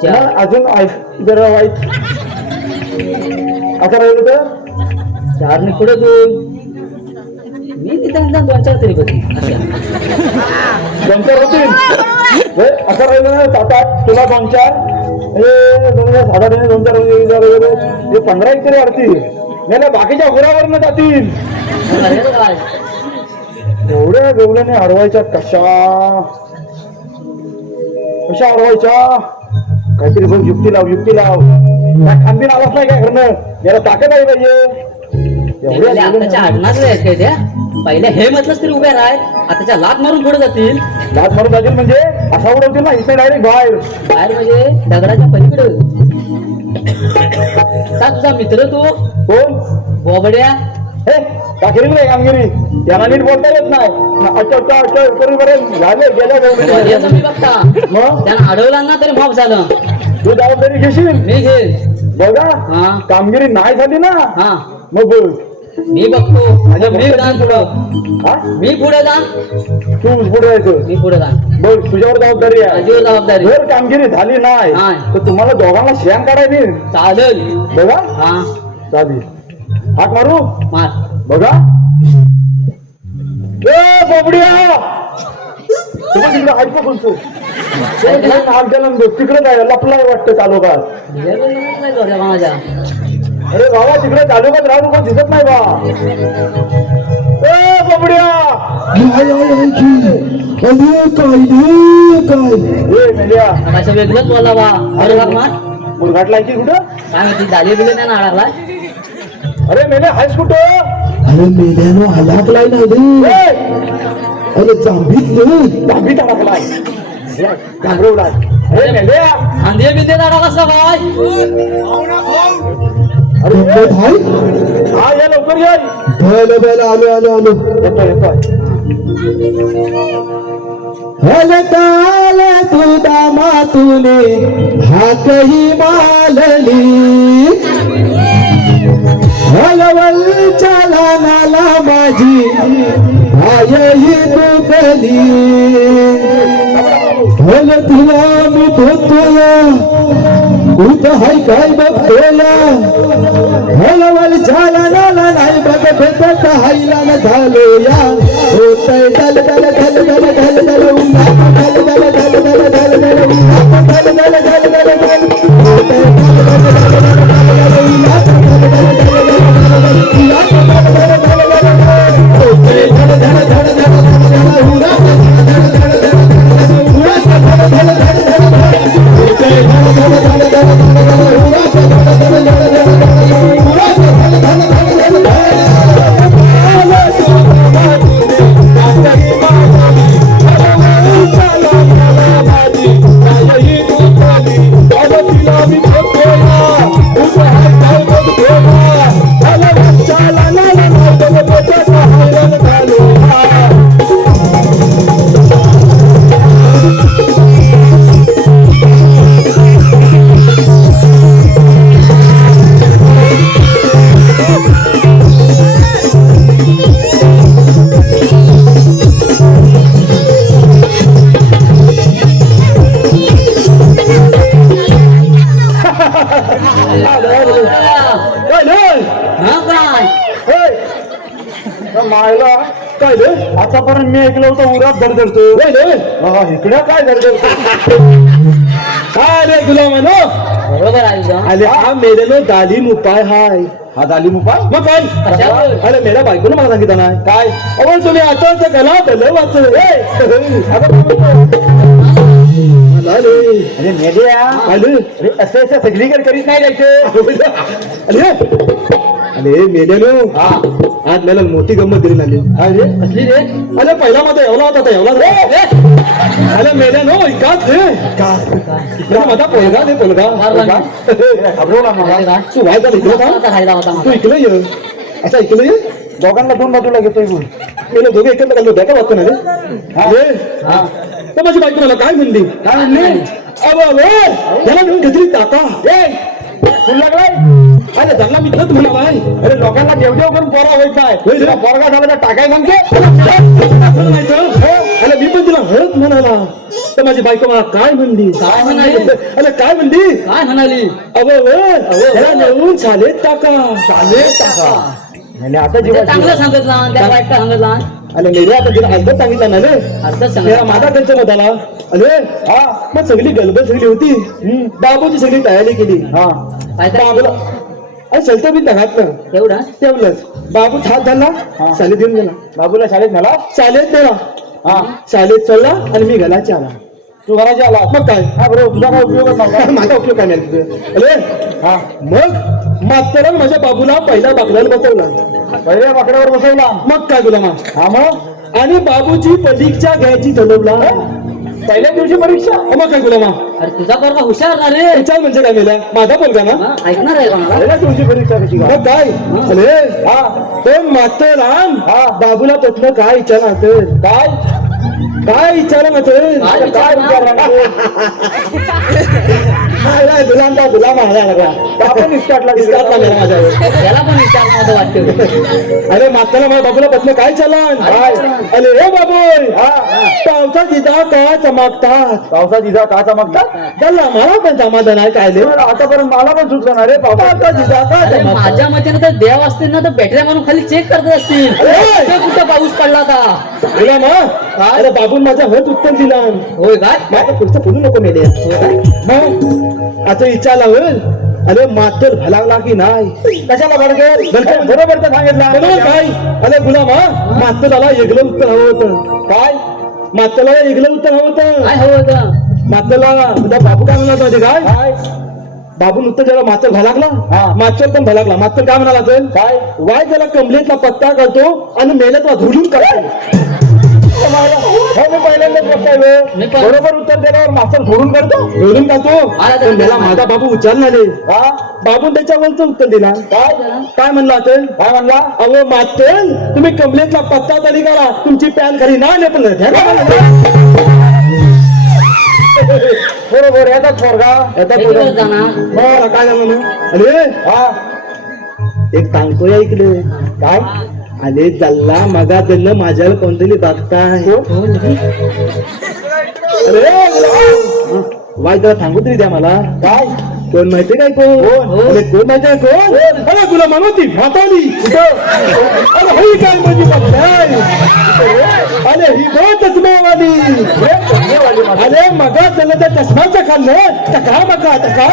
4 अजून जरा वाईट आता राहिलं तर 4 ने पुढे 2. मी तिथं 2-4 तरी बघी. 2-4 होतील. असं राहिलं ना 7-8 तुला 2-4 हे 2,000 2,400 15 एक तरी अडतील. नाही बाकीच्या घोरावरनं जातील. एवढ्या गवल्याने अडवायच्या कशा अडवायच्या काहीतरी बघ. युक्ती लाव काय खांबीर आवाज नाही काय करणं याला ताकद आहे पाहिजे. एवढ्या आताच्या आडनाच आहेत काय त्या. पहिले हे म्हटलंच तरी उभ्या राहत. आताच्या लात मारून पुढे जातील. लाच मारून जातील म्हणजे असा उडवतील ना इथे डायरेक्ट बाहेर म्हणजे दगडाच्या पलीकडे. का तुझा मित्र तू कोण बोबड्या हे टाकेल नाही कामगिरी त्यांना नीट बोलता येत नाही. अच्छा करून बरं झाले गेल्या बोबड्याचं मी बघता. मग त्यांना अडवला ना तरी माफ झालं. तू जबाबदारी घेशील मी घेईल. बघा हा कामगिरी नाही झाली ना हा मग बघ मी बघतो. मी जाण पुढं. हा मी पुढे जाण. तू पुढे यायचं मी पुढे जाण. बघ तुझ्यावर जबाबदारी आहे. माझीवर जबाबदारी. जर कामगिरी झाली नाही नाही. तर तुम्हाला दोघांना शेण काढायची चालेल. बघा हा चालेल. हाक मारू मार. बघा ए बोबड्या तुम्ही तिकडे हात पकडतो तिकडे काय लपलाय वाटतं तालुक्यात. माझ्या अरे बाबा तिकडे तालुक्यात राहू नको दिसत नाही बा. ए बोबड्या ए मेल्या असं वेगळंच बोला बा. अरे बघ मार. मुरघाटला की कुठं काय माहिती झाली बिले नाही नाळाला. अरे मेल्या हायस कुठं अरे मेल्यानो हलाकलाय ना रे. अरे जांभीतलं दाबीत अडकलाय घाबरवलाय. अरे मेल्या अंधे बिंदे नाळा कसा बाय. अरे गंमत हाय. हा या लवकर या बल आलो येतोय हलताल तू दामातुने हाकही मालली हलवल चला नाला माझी आयही दुखली हल तुला मी बघतोया कुठ हाय काय बघतोया हलवल चला नाला नाही बघत हायला न झालोया होतय दल दल दल दल दल दल उन्हा दल दल दल दल दल दल उन्हा दल दल दल दल दल होतय दल दल दल दल दल उन्हा दल दल दल दल मायला काय रे आतापर्यंत मी ऐकलं होतं उरात धडधडतो. इकडे काय धडधडतो काय रे तुला म्हणो बरोबर आहे तुझं. अरे हा मेल्यानो दालीम उपाय हाय. हा तालीम उपाय मग काय कशावर? अरे मेल्या बायकोनं मला सांगितलं ना काय अहो तुम्ही आता तर कला भलं वाचलं अरे मेल्या अरे असं सगळीकडे करीत नाही जायचं. अरे मेल्यानो आज मला मोठी गंमत दिली लागली. असली रे. अरे पहिला मध्ये एवढा होता एवढा अरे मेल्या नो इकाच रे इकडे माझा पोलगा दे पोलगा घाबरवला मला तू वाय झालं इकडे तू इकडे ये असं इकडे ये दोघांना दोन बाजूला घेतोय मी. गेलो दोघे एकत्र घाललो बॅका वाटतो ना रे तर माझी बायको मला काय म्हणली त्याला घेऊन घेतली टाका फुल लागलाय अरे धरला मी तर तुम्हाला बाय अरे लोकांना देवदेव करून पोरा होत नाही होय रे. तुला पोरगा झाला तर टाकाय सांगते अरे मी पण तिला हळद म्हणाला तर माझी बायको मला काय म्हणली काय म्हणाली? अरे काय म्हणली काय म्हणाली त्याला नेऊन चालेत टाका आणि आता ते जीवा चांगलं सांगितलं त्या वाईट काय सांगितलं अरे मेरे आता तिला अर्ध सांगितलं ना रे अर्थच मेरा सांगितलं माझा त्यांच्या मताला अरे हा मग सगळी गलबत सगळी होती बाबूची सगळी तयारी केली हा काय तर बाबूला अरे चलतं मी घातलं एवढं तेवढंच बाबू हात धरला शाळेत घेऊन गेला बाबूला शाळेत नेला शाळेत नेला हा शाळेत चढला आणि मी घराच्या आला तू घराच्या आला मग काय हा बरोबर तुझा काय उपयोग नव्हता माझा उपयोग काय नाही तिथे अरे हा मग मास्तरानं माझ्या बाबूला पहिला बाकड्याला बसवला पहिल्या बाकड्यावर बसवला मग काय गुलामा हा मग आणि बाबूची परीक्षा घ्यायची ठरवला पहिल्या दिवशी परीक्षा मग काय गुलामा अरे तुझा पोरगा हुशार ना रे विचार म्हणजे काय मेला माझा पोरगा ना हा, ऐकणार आहे का मला पहिल्या दिवशी परीक्षा कशी काय मग काय अरे हा पण मास्तरान हा. बाबूला त्यातलं काय विचारलं असेल काय विचारलं असेल काय काय विचारणार? गुलाम आला आपण इस्काटला इस्काटला मेला माझ्यावर त्याला पण विचारणं होतं वाटतं अरे माताला माझ्या बाबूला पत्न काय चालन अरे हे बाबू पावसा जिजा का चमकतात पावसा जिजा का चमकतात चला मला पण समाधान आहे काय आतापर्यंत मला पण सुचलं ना रे पावसा जिजा का अरे चमकतात माझ्या मते तर देव असतील ना तर बॅटऱ्या म्हणून खाली चेक करत असतील अरे! ते कुठं पाऊस पडला का बोला ना अरे बाबून माझा हट उत्तर दिला होय काय माझ्या पुढचं बोलू नको मेले मग आता विचारला होईल अरे मातर भलावला की नाही कशाला भडकेल बरोबर तर सांगितलं बरोबर काय अरे गुलामा मातराला वेगळं उत्तर हवं होतं काय मातराला वेगळं उत्तर हवं होतं काय हवं होतं मातरला तुझा बाबू काय म्हणत होते काय काय बाबू नुकतं ज्याला मातर भलागला हा. मातर पण भलागला मातर काय म्हणाला तर काय वाय त्याला कमलेतला पत्ता करतो आणि मेल्यातला धुडून करतो हो मी पहिल्यांदाच बघताय मी पण. बरोबर उत्तर दिल्यावर मास्तर सोडून करतो धुडून करतो आला तर पण त्याला माझा बाबू उच्चारणारे हा बाबून त्याच्यावरचं उत्तर दिला काय काय म्हणला तर काय म्हणला अहो मातर तुम्ही कमलेतला पत्ता तरी करा तुमची पॅन खाली ना पण बरोबर येतात पोरगा येतात एक दिवस जाणार बरं, काय झालं ना अरे हा एक सांगतो या इकडे काय अरे जल्ला मगा त्यांना माझ्यावर कोणतरी बघताय अरे वाय त्याला सांगू तरी द्या मला काय कोण माहिती काय कोण अरे कोण माहिती आहे कोण अरे तुला म्हणती म्हातारी अरे ही काय माझी बघताय अरे ही कोण चष्मावाली अरे मगा त्याला त्या चष्माचं खाल्लं टका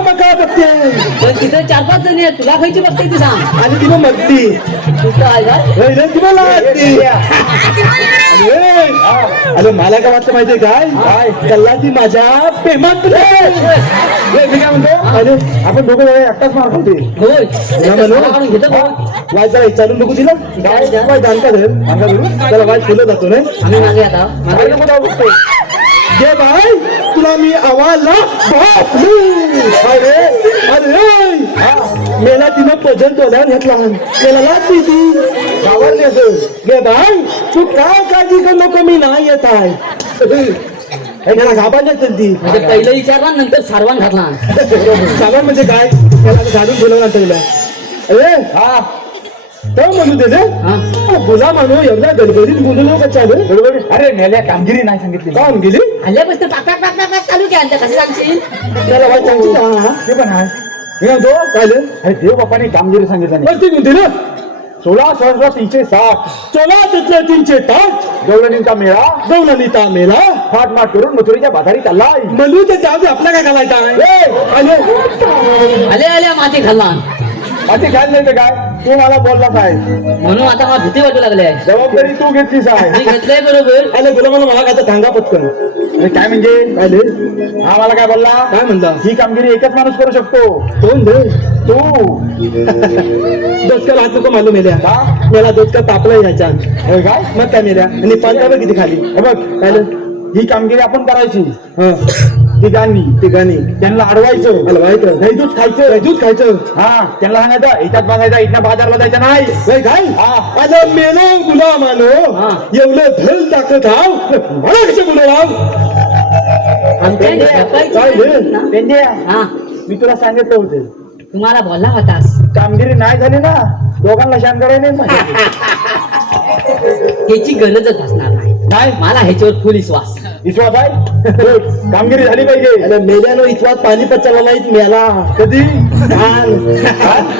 मका बघते पण तिथे 4-5 जणी आहेत तुला खायची बघते ती सांग आणि तिला मगती तुझं आहे का तुम्हाला अरे मला काय वाटतं माहितीये काय कल्ला ती माझ्या प्रेमात मी काय म्हणतो अरे आपण दोघे जण एकटाच मार खाते होय म्हणू? काढून घेतो का? वाय जरा विचारून बघू तिला काय? वाय जाणता धर त्याला वाय फुलं जातो ना आम्ही मागे आता मागे नको जाऊ बघतो. दे बाय तुला मी आवाजला अरे अरे मेला तिनं पजन तोल्यावर घेतला मेला लागली ती गावाला येतो गे बाय तू काय काळजी करू नको मी नाही येत आहे त्याला घाबायला ती म्हणजे पहिलं विचारला नंतर सारवान घातला सामान म्हणजे काय त्याला घालून बोलवलं तुला अरे हा तर म्हणू दे रे हा बोला म्हणू एवढ्या गडबडीत बोलू नको का चालू बरोबर अरे नेल्या कामगिरी नाही सांगितली काम गेली हल्ल्यापासून पाक पाक पाक पाक चालू की आणतं कसं सांगशील त्याला वाईट सांगची हा ते पण आहे मी म्हणतो काय अरे देव बापाने कामगिरी सांगितलं नाही ती कोणती ना 16/360 चला तिथले 300 तास गवळणींचा मेळा गौलनीता मेला फाटमाट करून मथुरेच्या बाजारी चाललाय म्हणू ते त्यामध्ये आपला काय घालायचा आहे आले आल्या माती खाल्ला अति काय नाही तर काय तू मला बोललाच आहे म्हणून आता मला भीती वाटू लागली आहे जबाबदारी तू घेतलीस आहे मी घेतलंय बरोबर आले बोला मला काय तर सांगा पटकन अरे काय म्हणजे आले हा मला काय बोलला काय म्हणता ही कामगिरी एकच माणूस करू शकतो कोण दे तू दोचका हात नको मालूम मेल्या का मला दोचका तापला ह्याच्या होय काय मग काय मेल्या आणि पालकावर किती खाली हे बघ काय ही कामगिरी आपण करायची हा तिघांनी त्यांना अडवायचं हलवायचं दही दूध खायचं दूध खायचं हा त्यांना सांगायचं इथ्यात बघायचं इथं बाजारला जायचं नाही नाही काय आता मेलो गुलामानो एवढं धल टाकत हाव मला कसे बोलवलाव काय रे? पेंड्या हा मी तुला सांगितलं होतं तुम्हाला बोलला होतास कामगिरी नाही झाली ना दोघांना शांत करायला नाही ह्याची गरजच असणार नाही नाही मला ह्याच्यावर फुल विश्वास विश्वास आहे कामगिरी झाली पाहिजे अरे मेल्यानो इथवात पाणीपत चालला नाहीत मेला कधी काल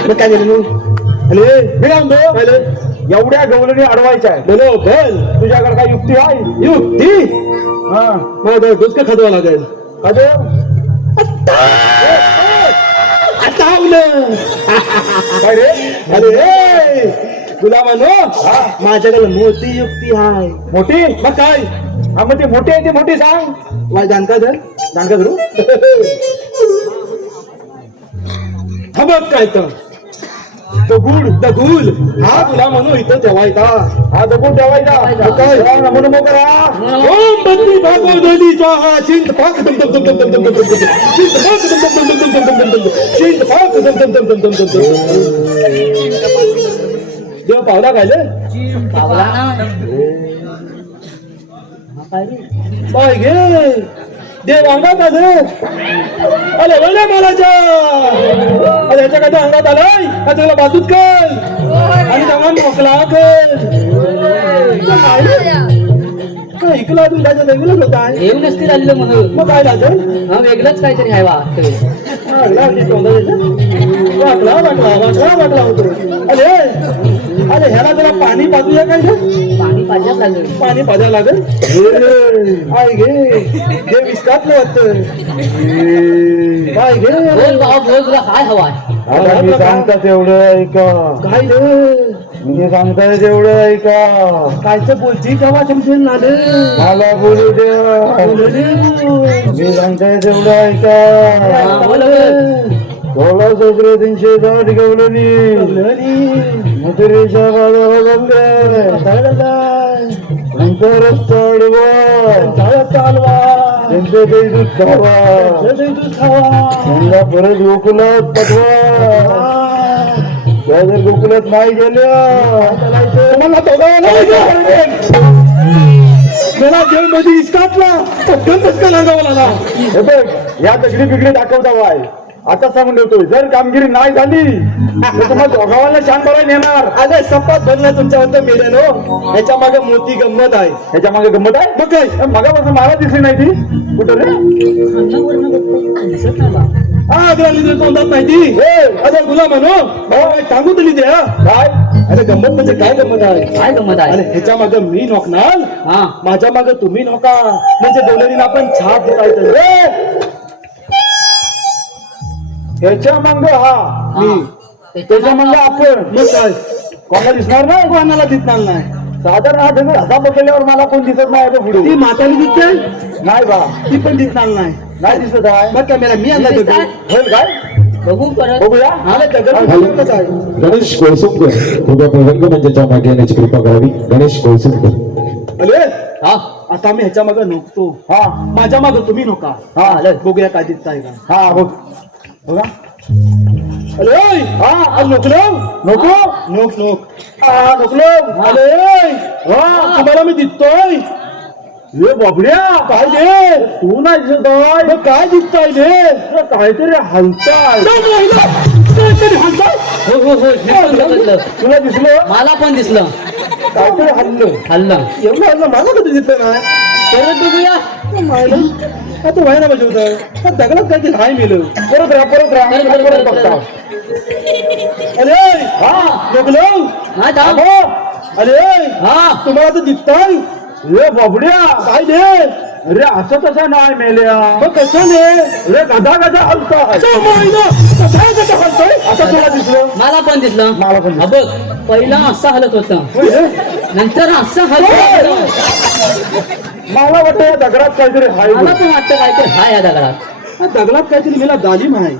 मग काय झालं मग अरे मी काय म्हणतो एवढ्या गवळणी अडवायच्या आहे बोलो बोल तुझ्याकडे काय युक्ती आहे युक्ती हा मग डोसकं खातवा लागेल अरे काय रे अरे गुलामानो माझ्याकडे मोठी युक्ती आहे मोठी मग काय हा मग ती मोठी आहे ती मोठी सांग वाय जानका धर सांगा धरू हा बघ काय तर दगुल हा तुला म्हणू इथं ठेवायचा हा दगड ठेवायचा काय? नमो नमो करा ओम बद्री भागवदली स्वाहा चिंत पाक दम दम दम दम दम दम दम दम चिंत पाक दम दम दम दम दम दम दम चिंत पाक दम दम दम दम दम दम देव पावला खायले पावला ना बाय घे देव अंगात आलं अरे वळले मालाच्या अरे ह्याच्या काय अंगात आलाय हा चांगला बाजूत कर आणि तेव्हा मोकला कर काय ऐकलं अजून काय वेगळंच होत आहे येऊ नसतील आलेलं म्हणून मग काय लागलं हा वेगळंच काहीतरी आहे वाटतं वाटला होतो अरे ह्याला जरा पाणी पाजूया काय रे पाणी पाहिजेच लागलं पाणी पाजायला लागेल आय घे जे विस्काटलं वाटतं काय घे बोल भाऊ बोल तुला काय हवा आहे आता मी सांगता तेवढं ऐका काय रे मी सांगताय तेवढं ऐका कायचं बोलती केव्हा समजेल ना रे मला बोलू द्या मी सांगताय तेवढं ऐका हा, बोल बोल. 16,360 गवळणी मथुरेच्या बाजाराला नंतरच चालवा त्यांचं ते दूध खावा त्यांना परत गोकुलात पाठवा त्या जर गोकुलात नाही गेल्या मला जेल मध्ये इस्काटला गंधच का लागावा हे बघ, या दगडी बिगडी दाखवता आहे आता सांगून ठेवतोय जर कामगिरी नाही झाली तर तुम्हाला दोघांना शान बराय नेणार अरे सपात भरलं तुमच्यावर मेले नो ह्याच्या मागे मोठी गंमत आहे ह्याच्या मागे गंमत आहे मग काय मगापासून मला दिसली नाही ती कुठं रे दिसत नाही बा. हा अग्राली तोंडात नाही ती अरे गुलाम म्हणू सांगू तरी द्या काय अरे गंमत म्हणजे काय गंमत आहे काय गमत अरे आहे ह्याच्या मागे मी नोकणार हा माझ्या मागे तुम्ही नोका म्हणजे डोलेरीला आपण छाप देतायचं ह्याच्या मांग हा हा. त्याच्या मांग आपण मग काय कोणाला दिसणार नाही कोणाला दिसणार नाही साधारण हा दगड असा पकडल्यावर मला कोण दिसत नाही आता पुढे ती म्हातारी दिसते नाही बा ती पण दिसणार नाही नाही दिसत आहे मग काय मेला मी आणला दिसत आहे? होईल काय बघू परत बघूया अरे दगड दिसतच आहे गणेश कोळसुमकर कृपया रंगमंचाच्या मागे येण्याची कृपा करावी गणेश कोळसुमकर अरे हा आता मी ह्याच्या मागे नोकतो हा माझ्या मागे तुम्ही नोका हा आलं बघूया काय दिसताय का हा बघ बघा अरे हा नोकलो नको नोक नोक हा नकलो अरे हा तुम्हाला मी दिसतोय हे बाबड्या काय दे तू नाही दिसत आहे. मग काय दिसताय दे तुला काहीतरी हलताय काहीतरी हालताय हो हो हो मी पण बघितलं. तुला दिसलं मला पण दिसलं काहीतरी हल्लं हल्लं एवढं हल्लं मला कधी दिसलं नाही परत बघूया आता व्हायला पाहिजे होतं दगडात काहीतरी हाय मेलं परत राहा बरं, परत बरं, बघता अरे हा नोकलो हा थांब. अरे हा तुम्हाला तर दिसताय हे बाबड्या काय दे अरे असं तसं नाही मेल्या मग कसं दे अरे गधा गधा हलताय आता तुला दिसलं मला पण दिसलं मला पण हा बघ पहिला असं हलत होतं नंतर असं हलत होतं. मला वाटतं या दगडात काहीतरी हाय मला पण वाटतं काहीतरी हाय या दगडात दगडात काहीतरी मला दालिम आहे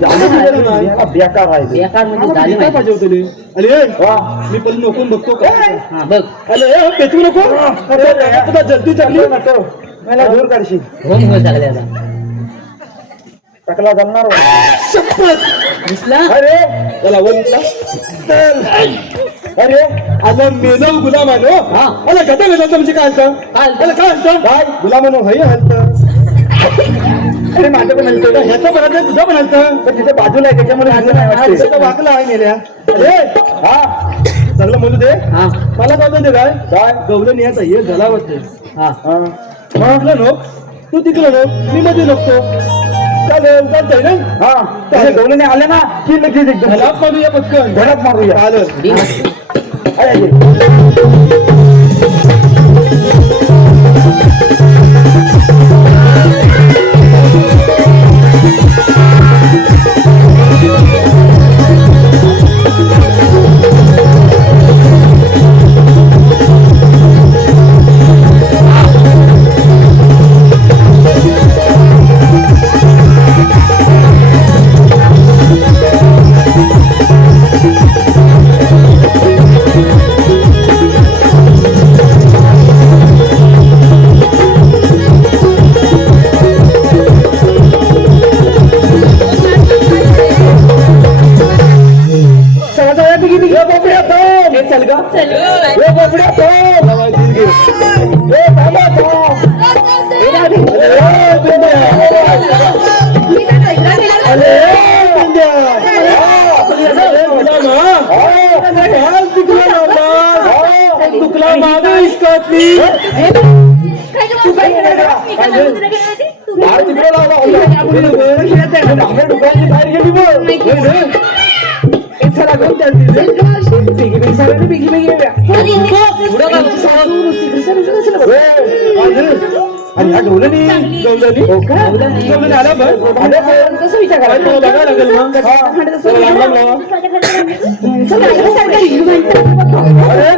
बेकार आहे ते. बेकार म्हणजे आम्हाला झाले काय माहिती. पाहिजे होतं रे? अरे वा. मी पण नको बघतो का हा बघ अरे पेटू नको आता जल्दी चालली नको मला दूर काढशील होम होत लागले आता टकला घालणार शपथ दिसला अरे त्याला वनला अरे आला मेलो गुलाम आलो हा. आला गदा गदा म्हणजे काय काय आला काय हलतं काय गुलाम म्हणून हई हलत अरे माझं पण हलत ह्याचं बनायचं तुझं बनायचं पण तिथे बाजूला आहे त्याच्यामुळे हलत नाही वाटते त्याचं वाकला आहे मेल्या अरे हा चांगलं म्हणू दे हा मला काय म्हणते काय काय गवलं याचा हे झालावत नाही हा हा म्हटलं नो तू तिकडं नो मी मध्ये नसतो चालेल चालतंय नाही हा त्याचे गवळणे आले ना की लगेच एकदम ह्याला मारूया पटकन धडक मारूया आलं डी. आहे, आहे. चला चला बिगी बिगी बोबड्या तो हे चल ग ए बोबड्या तो ए बाबा तो ए दादी ए बिंद्या अरे बिंद्या तुकला मागे इसकातली बाहेर तिकडे लावा बाहेर गेली बोल चला घेऊन बिगी बिगी सगळ्यांनी बिगी बिगी आणि ह्या ढोलनी गवलनी हो का गवलनी आला बघ कसं विचार करायला बघायला लागेल मग चला लांब लांब लावा. अरे,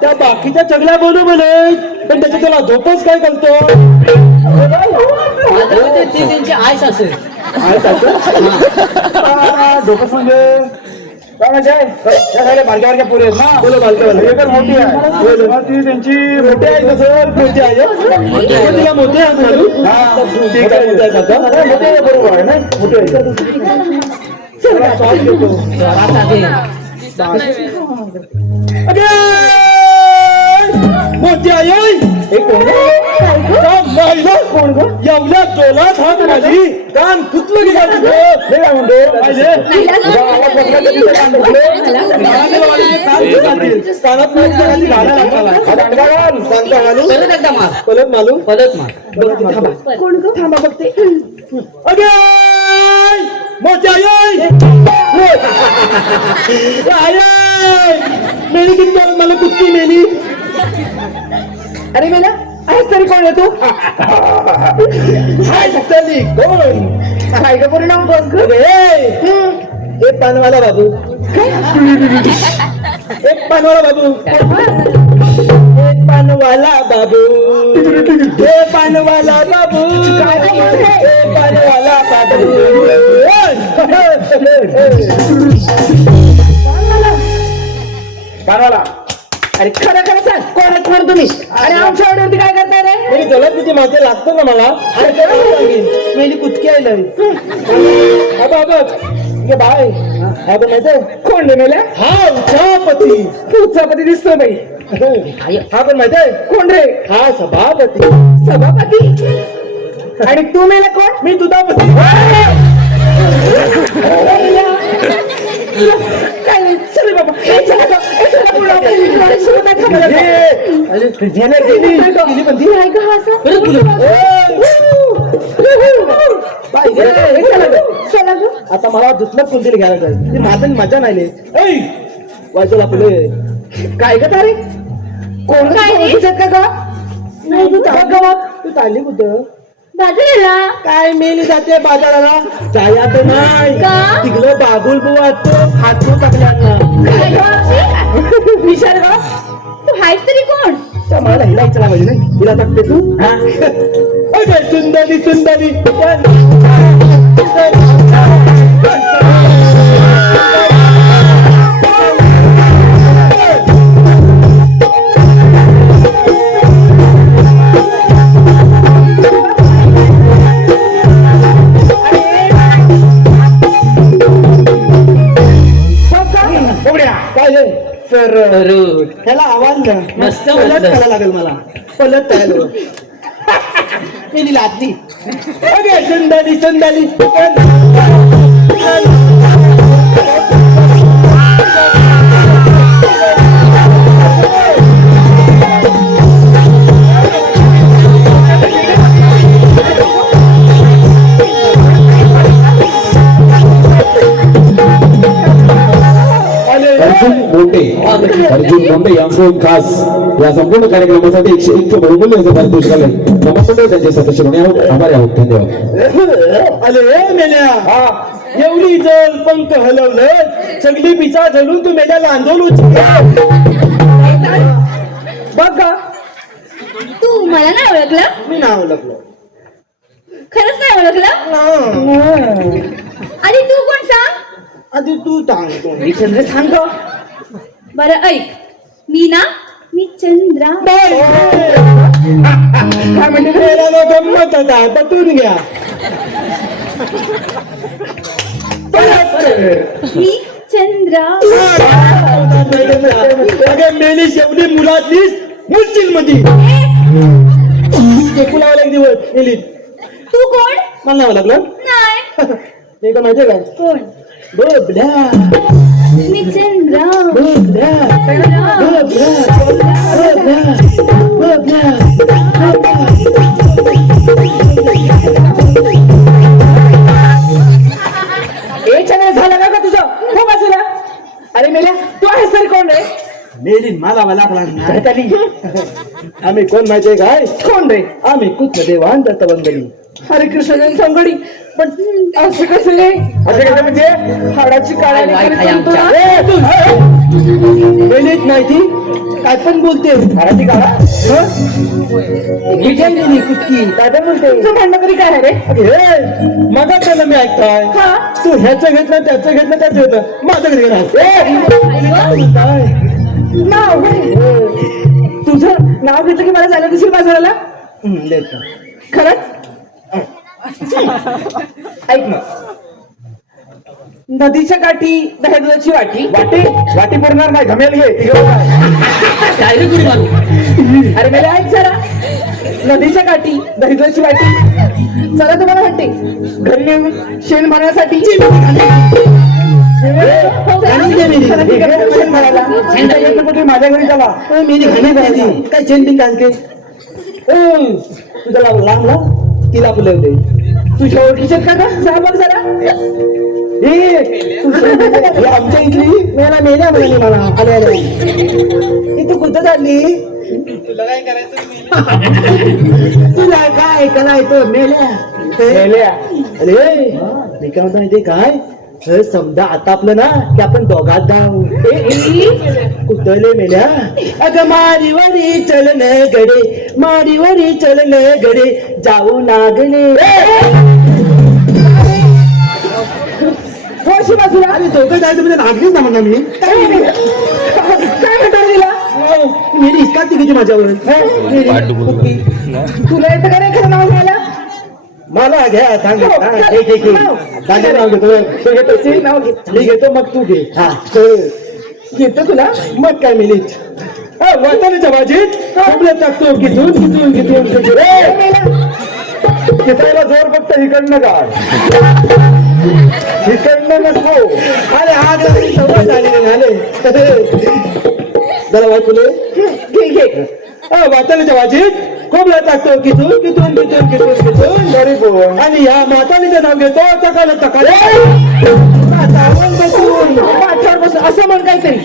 त्या बाकीच्या चगल्या बोलू म्हणे पण त्याच्या त्याला झोपच काय करतो ते त्यांची आयस असेल झोपच म्हणजे काय म्हणजे त्या झाल्या बारक्या बारक्या पोरी आहेत ना बोलो बारक्या एकच मोठी आहे ती त्यांची मोठी आहे तसं मोठी आहे तिला मोठी आहे मालू ती काय मोठी आहे आता मोठी आहे बरोबर आहे ना मोठी आहे चला स्वाद घेतो स्वराचा घे. मोठी आहे कोण एवढ्या जोलात हात घाली कान फुटलं गेला काय म्हणतो परत एकदा मार परत मालूम परत मार कोण गो थांबा बघते अगे मोठी आई मेली किती मला कुत्ती मेली अरे मेला आहेस तरी कोण येतो हाय सक्सेली कोण काय का पूर्ण नाव कोण ग? ए पानवाला बाबू एक पानवाला बाबू एक पानवाला बाबू हे पानवाला बाबू हे पानवाला बाबू कानाला अरे खरं खरं सांग कोण आहेत कोण तुम्ही आणि आमच्या ऑर्डरवरती काय करताय रे मी गलत किती मागे लागतं ना मला मेली कुचकी आहे लय बाय हा पण माहिती कोण रे मेल्या हा उचापती उत्सापती दिसतो बाई हा पण माहिती आहे कोण रे हा सभापती सभापती आणि तू मेला कोण मी दुधापती काय नाही चल बाबा ए, चला गं. ए, चला पुढं आपण इकडे सोबत आहे थांबलं गं. गेली पण ती काय का असं ए, चला गं. चला गो आता मला दुसरं कोणतरी घ्यायला जाईल ती माझं मजा नाही वाजवला फुले काय ग तारे कोण काय रे? ओळखीत का गं? नाही गो बघ गं मग. तू चालली कुठं बाजूला काय मेली जाते बाजाराला जाया तर नाही का? तिकडं बाबुल बुवा तो खातो टाकल्या काय गो विचार गं. तू आहेस तरी कोण मला हिला विचारा पाहिजे नाही हिला टाकते तू सुंदरी सुंदरी काय रे? तर ह्याला आवाज मस्त पलट वाटलं. करायला लागेल मला पलट तयार मी लादली अगे संदाली संदाली अर्जुन मोंडे यांकडून खास या संपूर्ण कार्यक्रमासाठी 101 बहुमूल्य असं पारितोषिक आलंय. नमन मंडळ त्यांचे सदस्य म्हणून आहोत. आभारी आहोत. धन्यवाद. अरे मेल्या एवढी जर पंख हलवलं सगळी पिसा झलून तू मेल्याला आंदोलन बघ का तू मला नाही ओळखलं? मी नाव ओळखलं खरंच नाही ओळखलं? अरे तू कोण सांग? आधी तू सांगतो मी चंद्र सांग गं. बरं ऐक, मी चंद्रा. काय म्हणजे मेल्याला गंमत आता पटून घ्या मी चंद्रा. अगे मेली शेवटी मुलातलीच मुलचील मध्ये लावला एक दिवस मेली तू कोण? मला नाव लागलं नाही. ते का माहितीये काय कोण? बबल्या मी चंद्रा. बबल्या ए चंद्र झालं का तुझं हो बाजूला. अरे मेल्या तू आहेस तरी कोण रे? मेली मला लागला आम्ही कोण माहितीये काय कोण रे? आम्ही कुत्र देवान दत्तवंदनी हरे कृष्ण संगडी पण असं कसं रे? म्हणजे हाडाची काळी मेलीच नाही ती काय पण बोलते हाडाची काळा गेली कुठकी काय पण बोलते तुमचं भांडण तरी काय आहे रे? हे मगा त्याला मी ऐकताय हा. तू ह्याचं घेतलं त्याचं घेतलं त्याचं घेतलं माझं घरी नाव तुझं नाव घेतलं की मला जायला दिसेल बाजाराला. खरंच ऐक ना नदीच्या काठी दह्याची वाटी वाटी पडणार नाही घमेल घे अरे मेले ऐक जरा नदीच्या काठी दह्याची वाटी चला तुम्हाला म्हणते घरी येऊन शेण भरण्यासाठी माझ्या घरी चला मी घाणी पाहिजे काय चेंटिंग कांके तुझा लांब लांब तिला फुलवते तुझ्या ओळखीच्यात का गं? जा बघ जरा आमच्या इथली मेला मेल्या म्हणाली मला आल्या आल्या तू कुठं चालली तुला काय करायचं तुला काय करायचं मेल्या अरे मी काय म्हणतो माहितीये काय हे समजा आता आपलं ना की आपण दोघात जाऊ कुठले मेल्या अगं मारीवरी चलन गडे मारीवरी चलन गडे जाऊ नागणे होशी बाजूला अरे दोघं जायचं म्हणजे नागलीच ना म्हणा मी काय म्हणतो तिला मेरी इतका तिघीची माझ्यावर तुला येतं का रे खरं नाव घ्यायला? मला घ्या सांग सांगा नाव घेतो तू घेतो सी नाव घे मी घेतो मग तू घे हा घेतो तुला मग काय मिलीच वाटाण्याच्या भाजीत कोंबड्या टाकतो किथून किथून किथून किथायला जोर फक्त इकडनं का इकडनं नको अरे हा सवय झालेली झाले जरा वाय तुले घे घे वाटाण्याच्या भाजीत कोंबड्या टाकतो किथून किथून किथून किथून किथून गरीब आणि या मातालीचं नाव घेतो तकाला तकाला पाठवर बस असं म्हण काहीतरी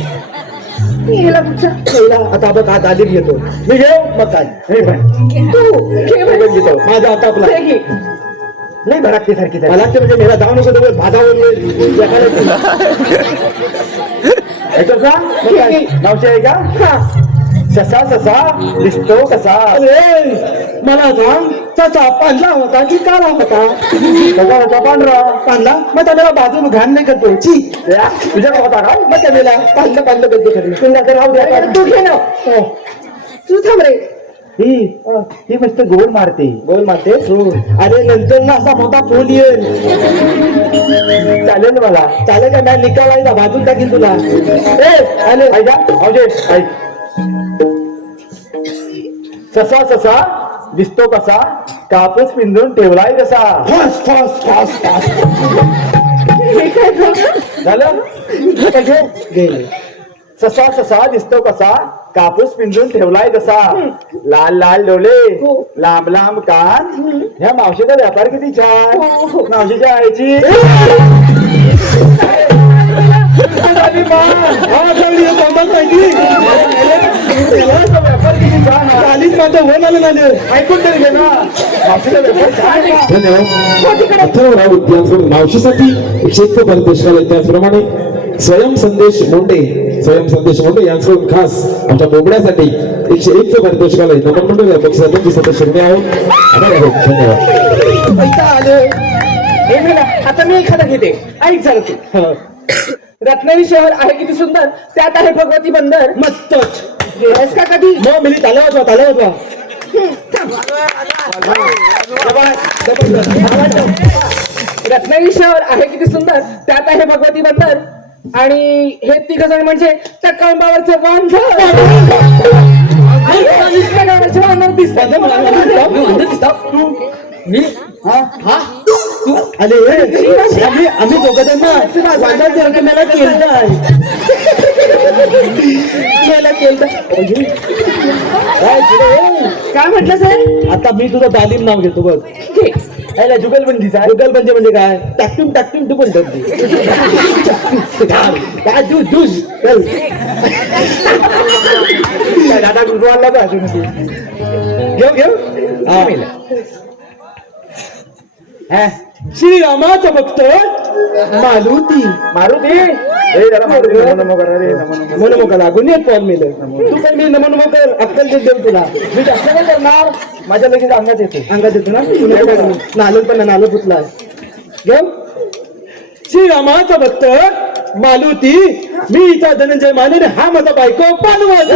आता बघ हात आली घेतो मी घेऊ मग काय तू घे म्हण. घेतो माझा आता आपला घे, घे. नाही भरागते सारखी मला ते म्हणजे मेला जाऊ नको तो भाजावर नावचे आहे का ससा ससा दिसतो कसा मला सांग चाचा पांढरा होता की काळा होता? कसा होता? पांढरा. पांढरा मग त्याला बाजून घाण नाही करतो ची तुझ्या होता का? मग त्याला पांढरं पांढरं करतो खरी तुला तर राहू द्या तू घे ना हो. तू थांब रे. ही मस्त गोल मारते. गोल मारते अरे नंतर ना असा मोठा फुल येईल. चालेल मला चालेल का? मॅच निकालायला बाजून टाकील तुला. अरे ऐका ऐक ससा ससा दिसतो कसा कापूस पिंजून ठेवलाय कसा. फास फास फास फास हे काय झालं? झालं गेले. ससा ससा दिसतो कसा कापूस पिंजून ठेवलाय कसा. लाल लाल डोळे लांब लांब कान ह्या मावशीचा व्यापार किती छान. मावशीच्या आईची व्यापार किती छान. चालीस माझं होऊन आलं ना ऐकून तरी घे ना. मावशीचा व्यापार छान. धन्यवाद. अथर्वराव यांच्याकडून मावशीसाठी 101 परदेशाला त्याचप्रमाणे स्वयं संदेश मोंडे यांच्याकडून खास आमच्या बोबड्यासाठी 101 पारितोषिकाला नमन मंडळ पक्षाचे सदस्य म्हणून आहोत. आभारी आहोत. धन्यवाद. पैसा आले. हे मी ना आता मी एखादा घेते. ऐक झालं तू. रत्नागिरी शहर आहे किती सुंदर त्यात आहे भगवती बंदर. मस्तच. गेलास का कधी? मग मिली ताल्या होता. रत्नागिरी शहर आहे किती सुंदर त्यात आहे भगवती बंदर आणि हे तिघ जण म्हणजे त्या कळंबावरचे वांझर. अरे आम्ही दोघं त्यांना काय म्हटलं सर? आता मी तुझं तालीम नाव घेतो बघ. जुगलबंदीचा. जुगलबंदी म्हणजे काय? टाकटून डुबल धरती. काय दूध चल दादा गुरुवारला बघ अजून घेऊ श्रीरामाचं भक्त मारुती. नमो लागून येत पण मेलं. तू पण मी नमो कर अक्कल देऊ तुला. मी जास्त काय करणार. माझ्या लगेच अंगात येतो ना. नालो पुतला घेऊ. श्रीरामाचा भक्त मालुती मी इथं धनंजय माने हा माझा बायको पानवत.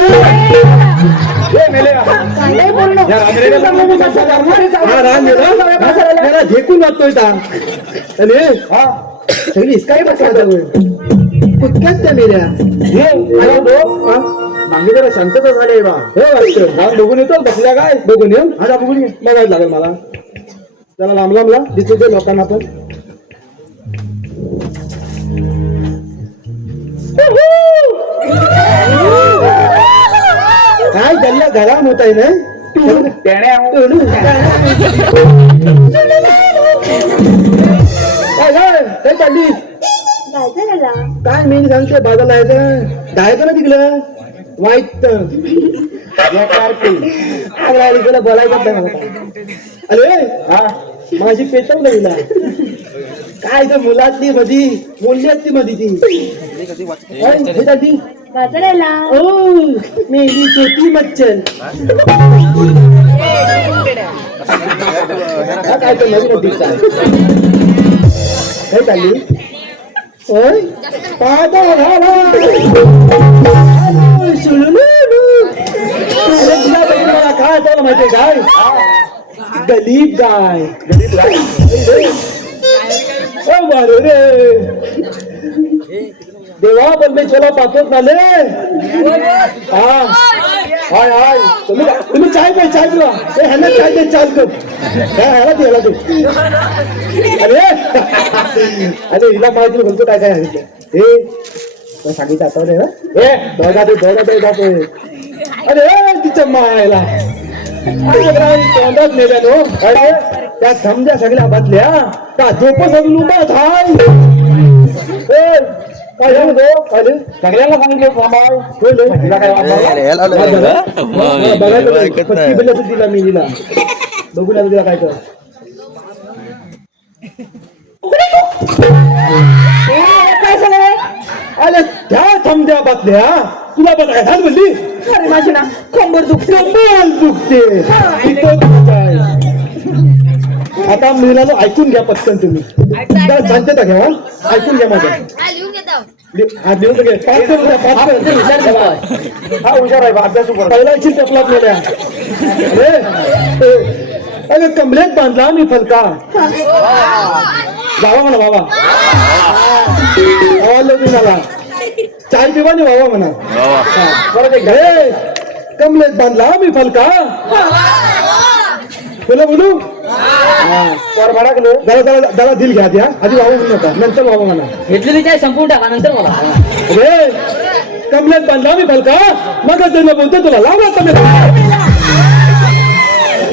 झेकून वाटतोय सगळी काय बसा कुठल्याच त्या मेल्या मागे जरा शांतता झाली बा. हो वाटतं बघून येतो. बसल्या काय बघून येऊ. आता बघून ये. बघायला लागेल मला. त्याला लांबला दिसतो ते लोकांना पण. काय त्यांना गरम होत आहे ना. काय मी सांगते बाजारला यायचं जायचं ना तिकडं वाईट बोलायचं. अरे माझी पेटवलं हिला. काय तर मुलातली मधी मूल्यातली मधी ती बाजाराला मेली छोटी मच्छर. काय तर नवीन दिसत काय चालली. होय काय त्याला माहितीये काय. गरीब गाय. रे देवा परमेश्वरा पाठवत नाले. हाय हाय तुम्ही चाय पिवा. ह्याला चाय दे. चाल कर ह्याला दे. अरे हिला काय तुला बोलतो काय काय सांगितलं. हे सांगितलं आता दोघा. अरे तिच्या मायला तोंडात नेल्या नो. अरे त्या समजा सगळ्या बदल्या का झोप सगळं उभा थांब. काय सगळ्यांना सांगितलं दिला मी दिला बघू लागला दिला काय कर. काय झालं? अरे त्या समजा बदल्या तुला बघाय झालं म्हणली. अरे माझी ना कंबर दुखते. कंबर दुखते. आता मिळालं ऐकून घ्या पटकन तुम्ही शांतता घ्या ऐकून घ्या माझ्या हा लिहून घे पाच करून द्या, पाच करून द्या. हा हुशार आहे बा, अभ्यास कर. पहिला चिल टपला आपल्याला अरे कमलेत बांधला मी फलका बाबा म्हणा बाबा आवाज मला चाय पिवा नाही बाबा म्हणा बरं घे कमलेत बांधला मी फलका बोला बोलू तर भडकलो जरा दिल घ्या द्या आधी बाबा म्हणू नका नंतर बाबा म्हणा घेतलेली चाय संपून टाका नंतर मला रे कमलेत बांधला मी फलका मग त्यांना बोलतो तुला लावला कमलेत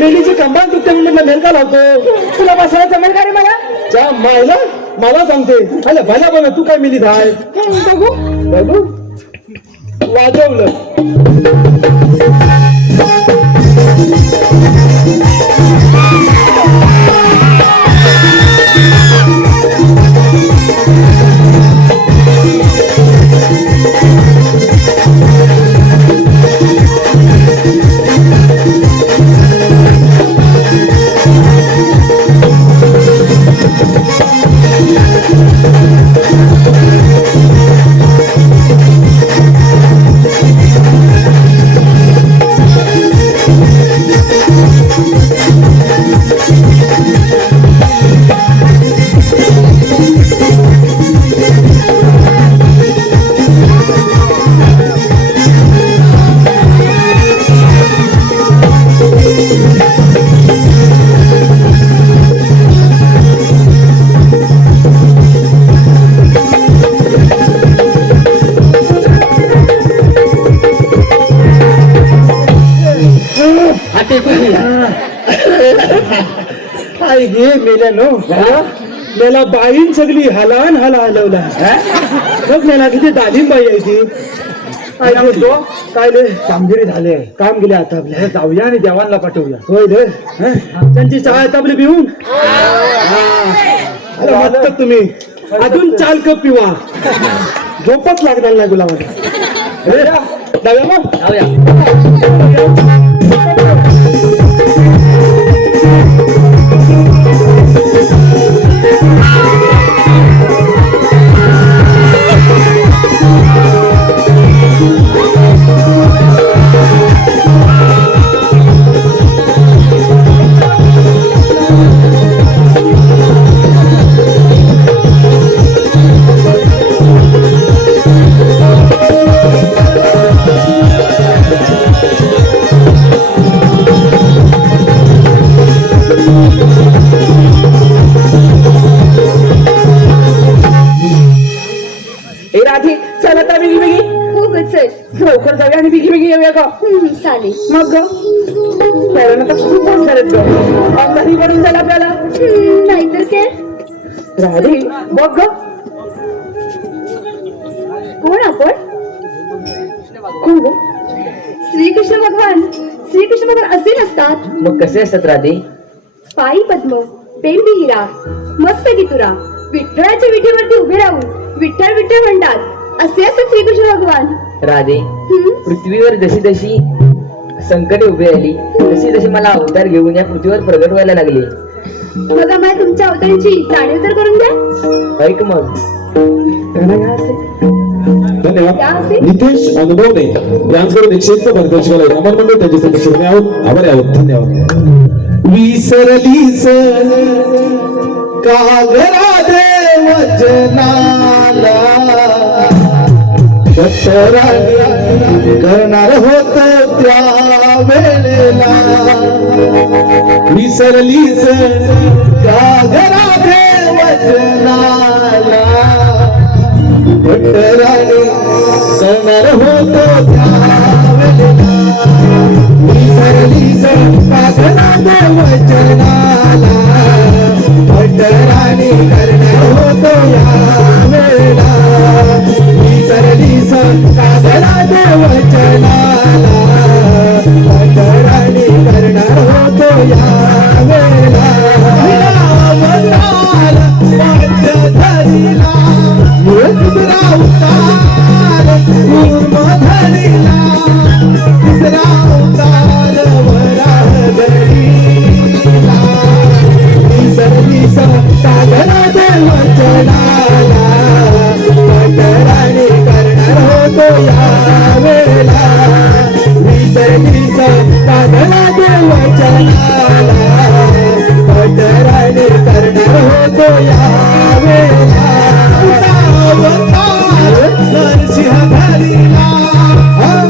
मेलीची कंबान दुखते म्हणून मेलका लावतो तुला बसायला जमेल का रे मला चा मायला मला सांगते अरे भला बना तू काय मिली धाय बघू बघू वाजवलं काय घे मेल्यानो मेला बाईन सगळी हलान हलवला बघ मेला किती दालीम बाई यायची काय म्हणतो काय ले कामगिरी झाले काम गेले आता आपल्या जाऊया आणि देवांना पाठवूया होय रे त्यांची चाय ताबली पिऊन अरे वाटत तुम्ही अजून 4 कप पिवा झोपच लागणार नाही गुलाबाला जाऊया मग जाऊया लवकर जाऊया आणि बिगी बिगी येऊया का चालेल मग कारण आता खूप फोन करत घरी बनून जाईल आपल्याला नाहीतर काय राधी बघ ग कोण आपण कोण ग श्रीकृष्ण भगवान असे नसतात मग कसे असतात राधे पायी पद्म पेंडी हिरा मस्त तुरा विठ्ठलाच्या विठीवरती उभे राहून विठ्ठल विठ्ठल म्हणतात असे असतात श्रीकृष्ण भगवान राधे पृथ्वीवर जशी जशी संकटे उभी राहिली तशी तशी मला अवतार घेऊन या पृथ्वीवर प्रगट व्हायला लागले बघा मला तुमच्या अवतारांची जाणीव तर करून द्या ऐक मग धन्यवाद नितेश अनुभवने यांच्याकडून 101 पारितोषिक आले अमर मंडळ त्यांच्यासाठी शिकणे आहोत आभारी आहोत धन्यवाद विसरलीस कागरा दे वचनाला दत्तराणी करणार होत त्या वेळेला विसरलीस कागरा दे वचनाला दत्तराणी करणार होत त्या वेळेला विसरलीस कागरा दे वचनाला दत्तराणी करणार होत या वेळेला विसरलीस कागरा दे वचनाला दत्तराणी करणार होत या वेळेला धरीला दुसरा उतार पूर्ण धरीला दुसरा उतार वरा धरीला सागरा देवचनाला पटराणी करणार होतो या वेळेला विसरलीस सागरा देवचनाला पटराणी करणार होतो या वेळेला नरसिंह धरीला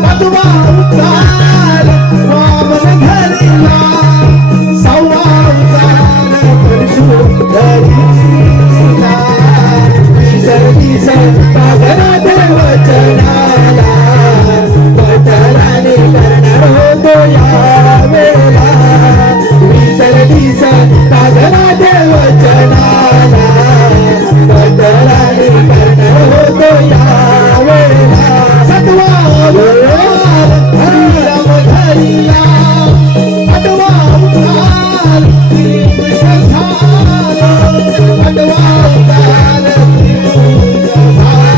मधुवा उतार वामन धरीला सव्वा उतार परशु धरीला विसरलीस सागरा देवचनाला पटराणी करणार होतो या वेळेला विसरलीस सागरा देवचनाला पटराणी करणार होतो या वेळेला सत्वा हरिराम धरीला आठवा उतार त्रिभुज झाला आठवा उतार त्रिभुज झाला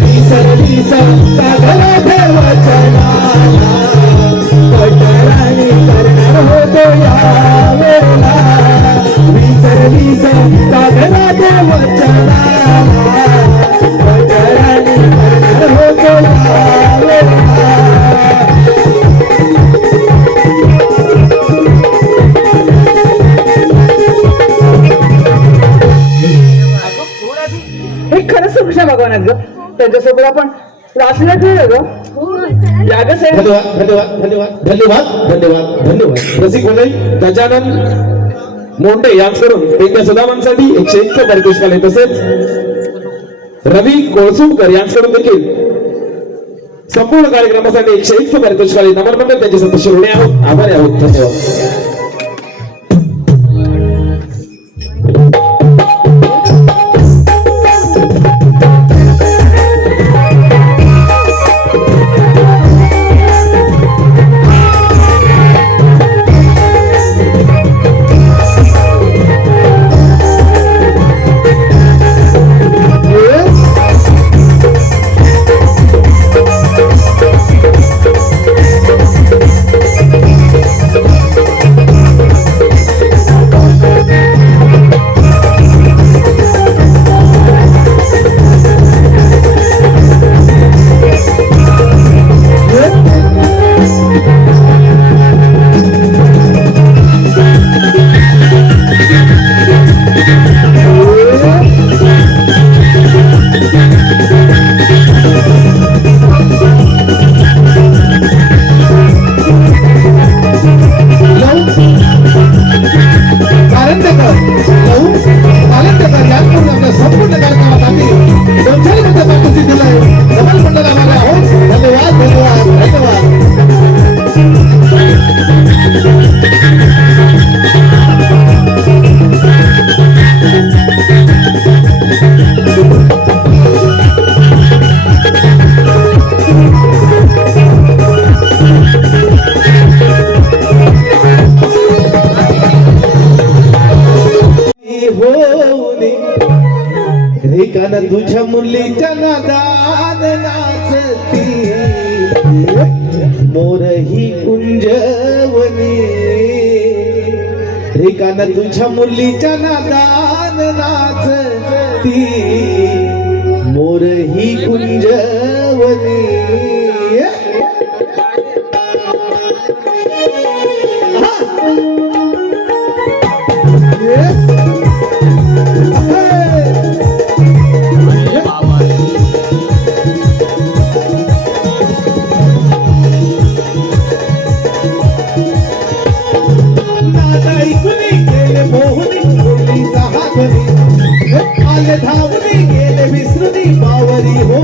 विसरलीस सागरा देवचनाला पटराणी करणार होतो या वेळेला विसरलीस सागरा देवचनाला पटराणी करणार होतो या वेळेला हे खरंच कृष्ण भगवान आहेत ग. त्यांच्यासोबत आपण रासलीला खेळलो ग. यागच आहे. धन्यवाद धन्यवाद धन्यवाद धन्यवाद धन्यवाद धन्यवाद रसिक मंडळी गजानन मोंडे यांच्याकडून त्यांच्या सदामांसाठी 101 पारितोषिक आले. तसेच रवी कोळसुमकर यांच्याकडून देखील संपूर्ण कार्यक्रमासाठी 101 पारितोषिक आले. नमन मंडळ त्यांचे सदस्य ऋणी आहोत, आभारी आहोत. धन्यवाद. रेखाना तुझ्या मुलीच्या नादान नाचती मोर ही कुंजवनी रेखाना तुझ्या मुलीच्या नादान नाचती मोर ही कुंजवनी धावली गेले विसरुनी बावरी हो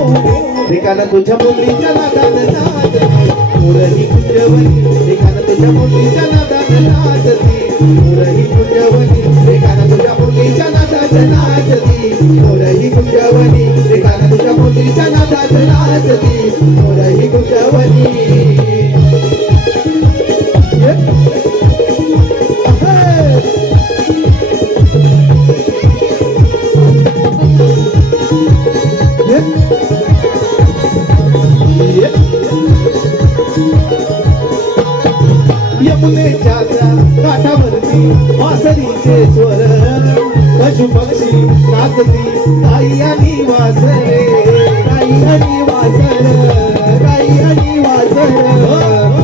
रेखाना तुझ्या मुलीच्या नादान नाचती मोरही कुंजवनी रेखाना तुझ्या मुलीच्या नादान नाचती मोरही कुंजवनी रेखाना तुझ्या मुलीच्या नादान नाचती मोरही कुंजवनी रेखाना तुझ्या मुलीच्या नादान नाचती मोरही कुंजवनी यमुनेच्या काठावरती वासरीचे स्वर पशु पक्षी नाचती गाई आणि वासरे गाई आणि वासर गाई आणि वासर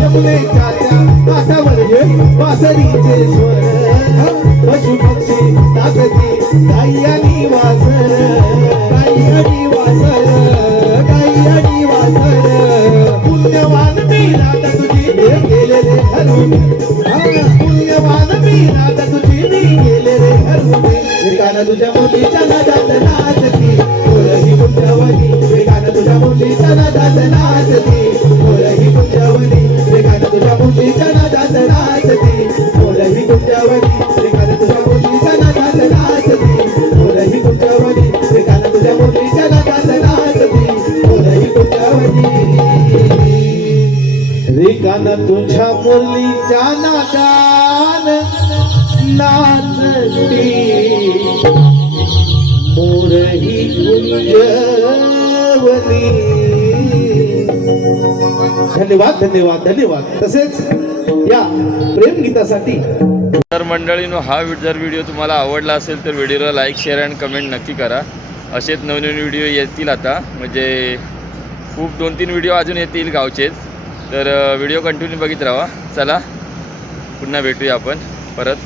यमुनेच्या त्या काठावर वासरीचे स्वर पशु पक्षी नाचती गाई आणि वासर गाई आणि वासर गाई आणि वासर पुण्यवान मी नात तुझी गेले रे हरून पुण्यवान मी नात तुझी गेले रे हरून एकानं तुझ्या मुलीच्या नादात नाचती पोरही कुंजवली एकानं तुझ्या मुलीच्या नादात नाचती पोरही कुंजवली एकानं तुझ्या मुलीच्या नादात नाचती पोरही कुंजवली एकानं तुझ्या मुलीच्या नादात नाचती पोरही कुंजवली एकानं तुझ्या मुलीच्या नादात नाचती पोरही कुंजवली रेकानं तुझ्या मुलीच्या नादात नाचती मोरही कुंजवली. धन्यवाद धन्यवाद धन्यवाद. तसेच या प्रेम गीतासाठी तर मंडळींनो, हा जर व्हिडिओ तुम्हाला आवडला असेल तर व्हिडिओला लाईक शेअर अँड कमेंट नक्की करा. असेच नवनवीन व्हिडिओ येतील आता, म्हणजे खूप 2-3 व्हिडिओ अजून येतील गावचेच. तर व्हिडिओ कंटिन्यू बघित राहा. चला पुन्हा भेटूया आपण परत.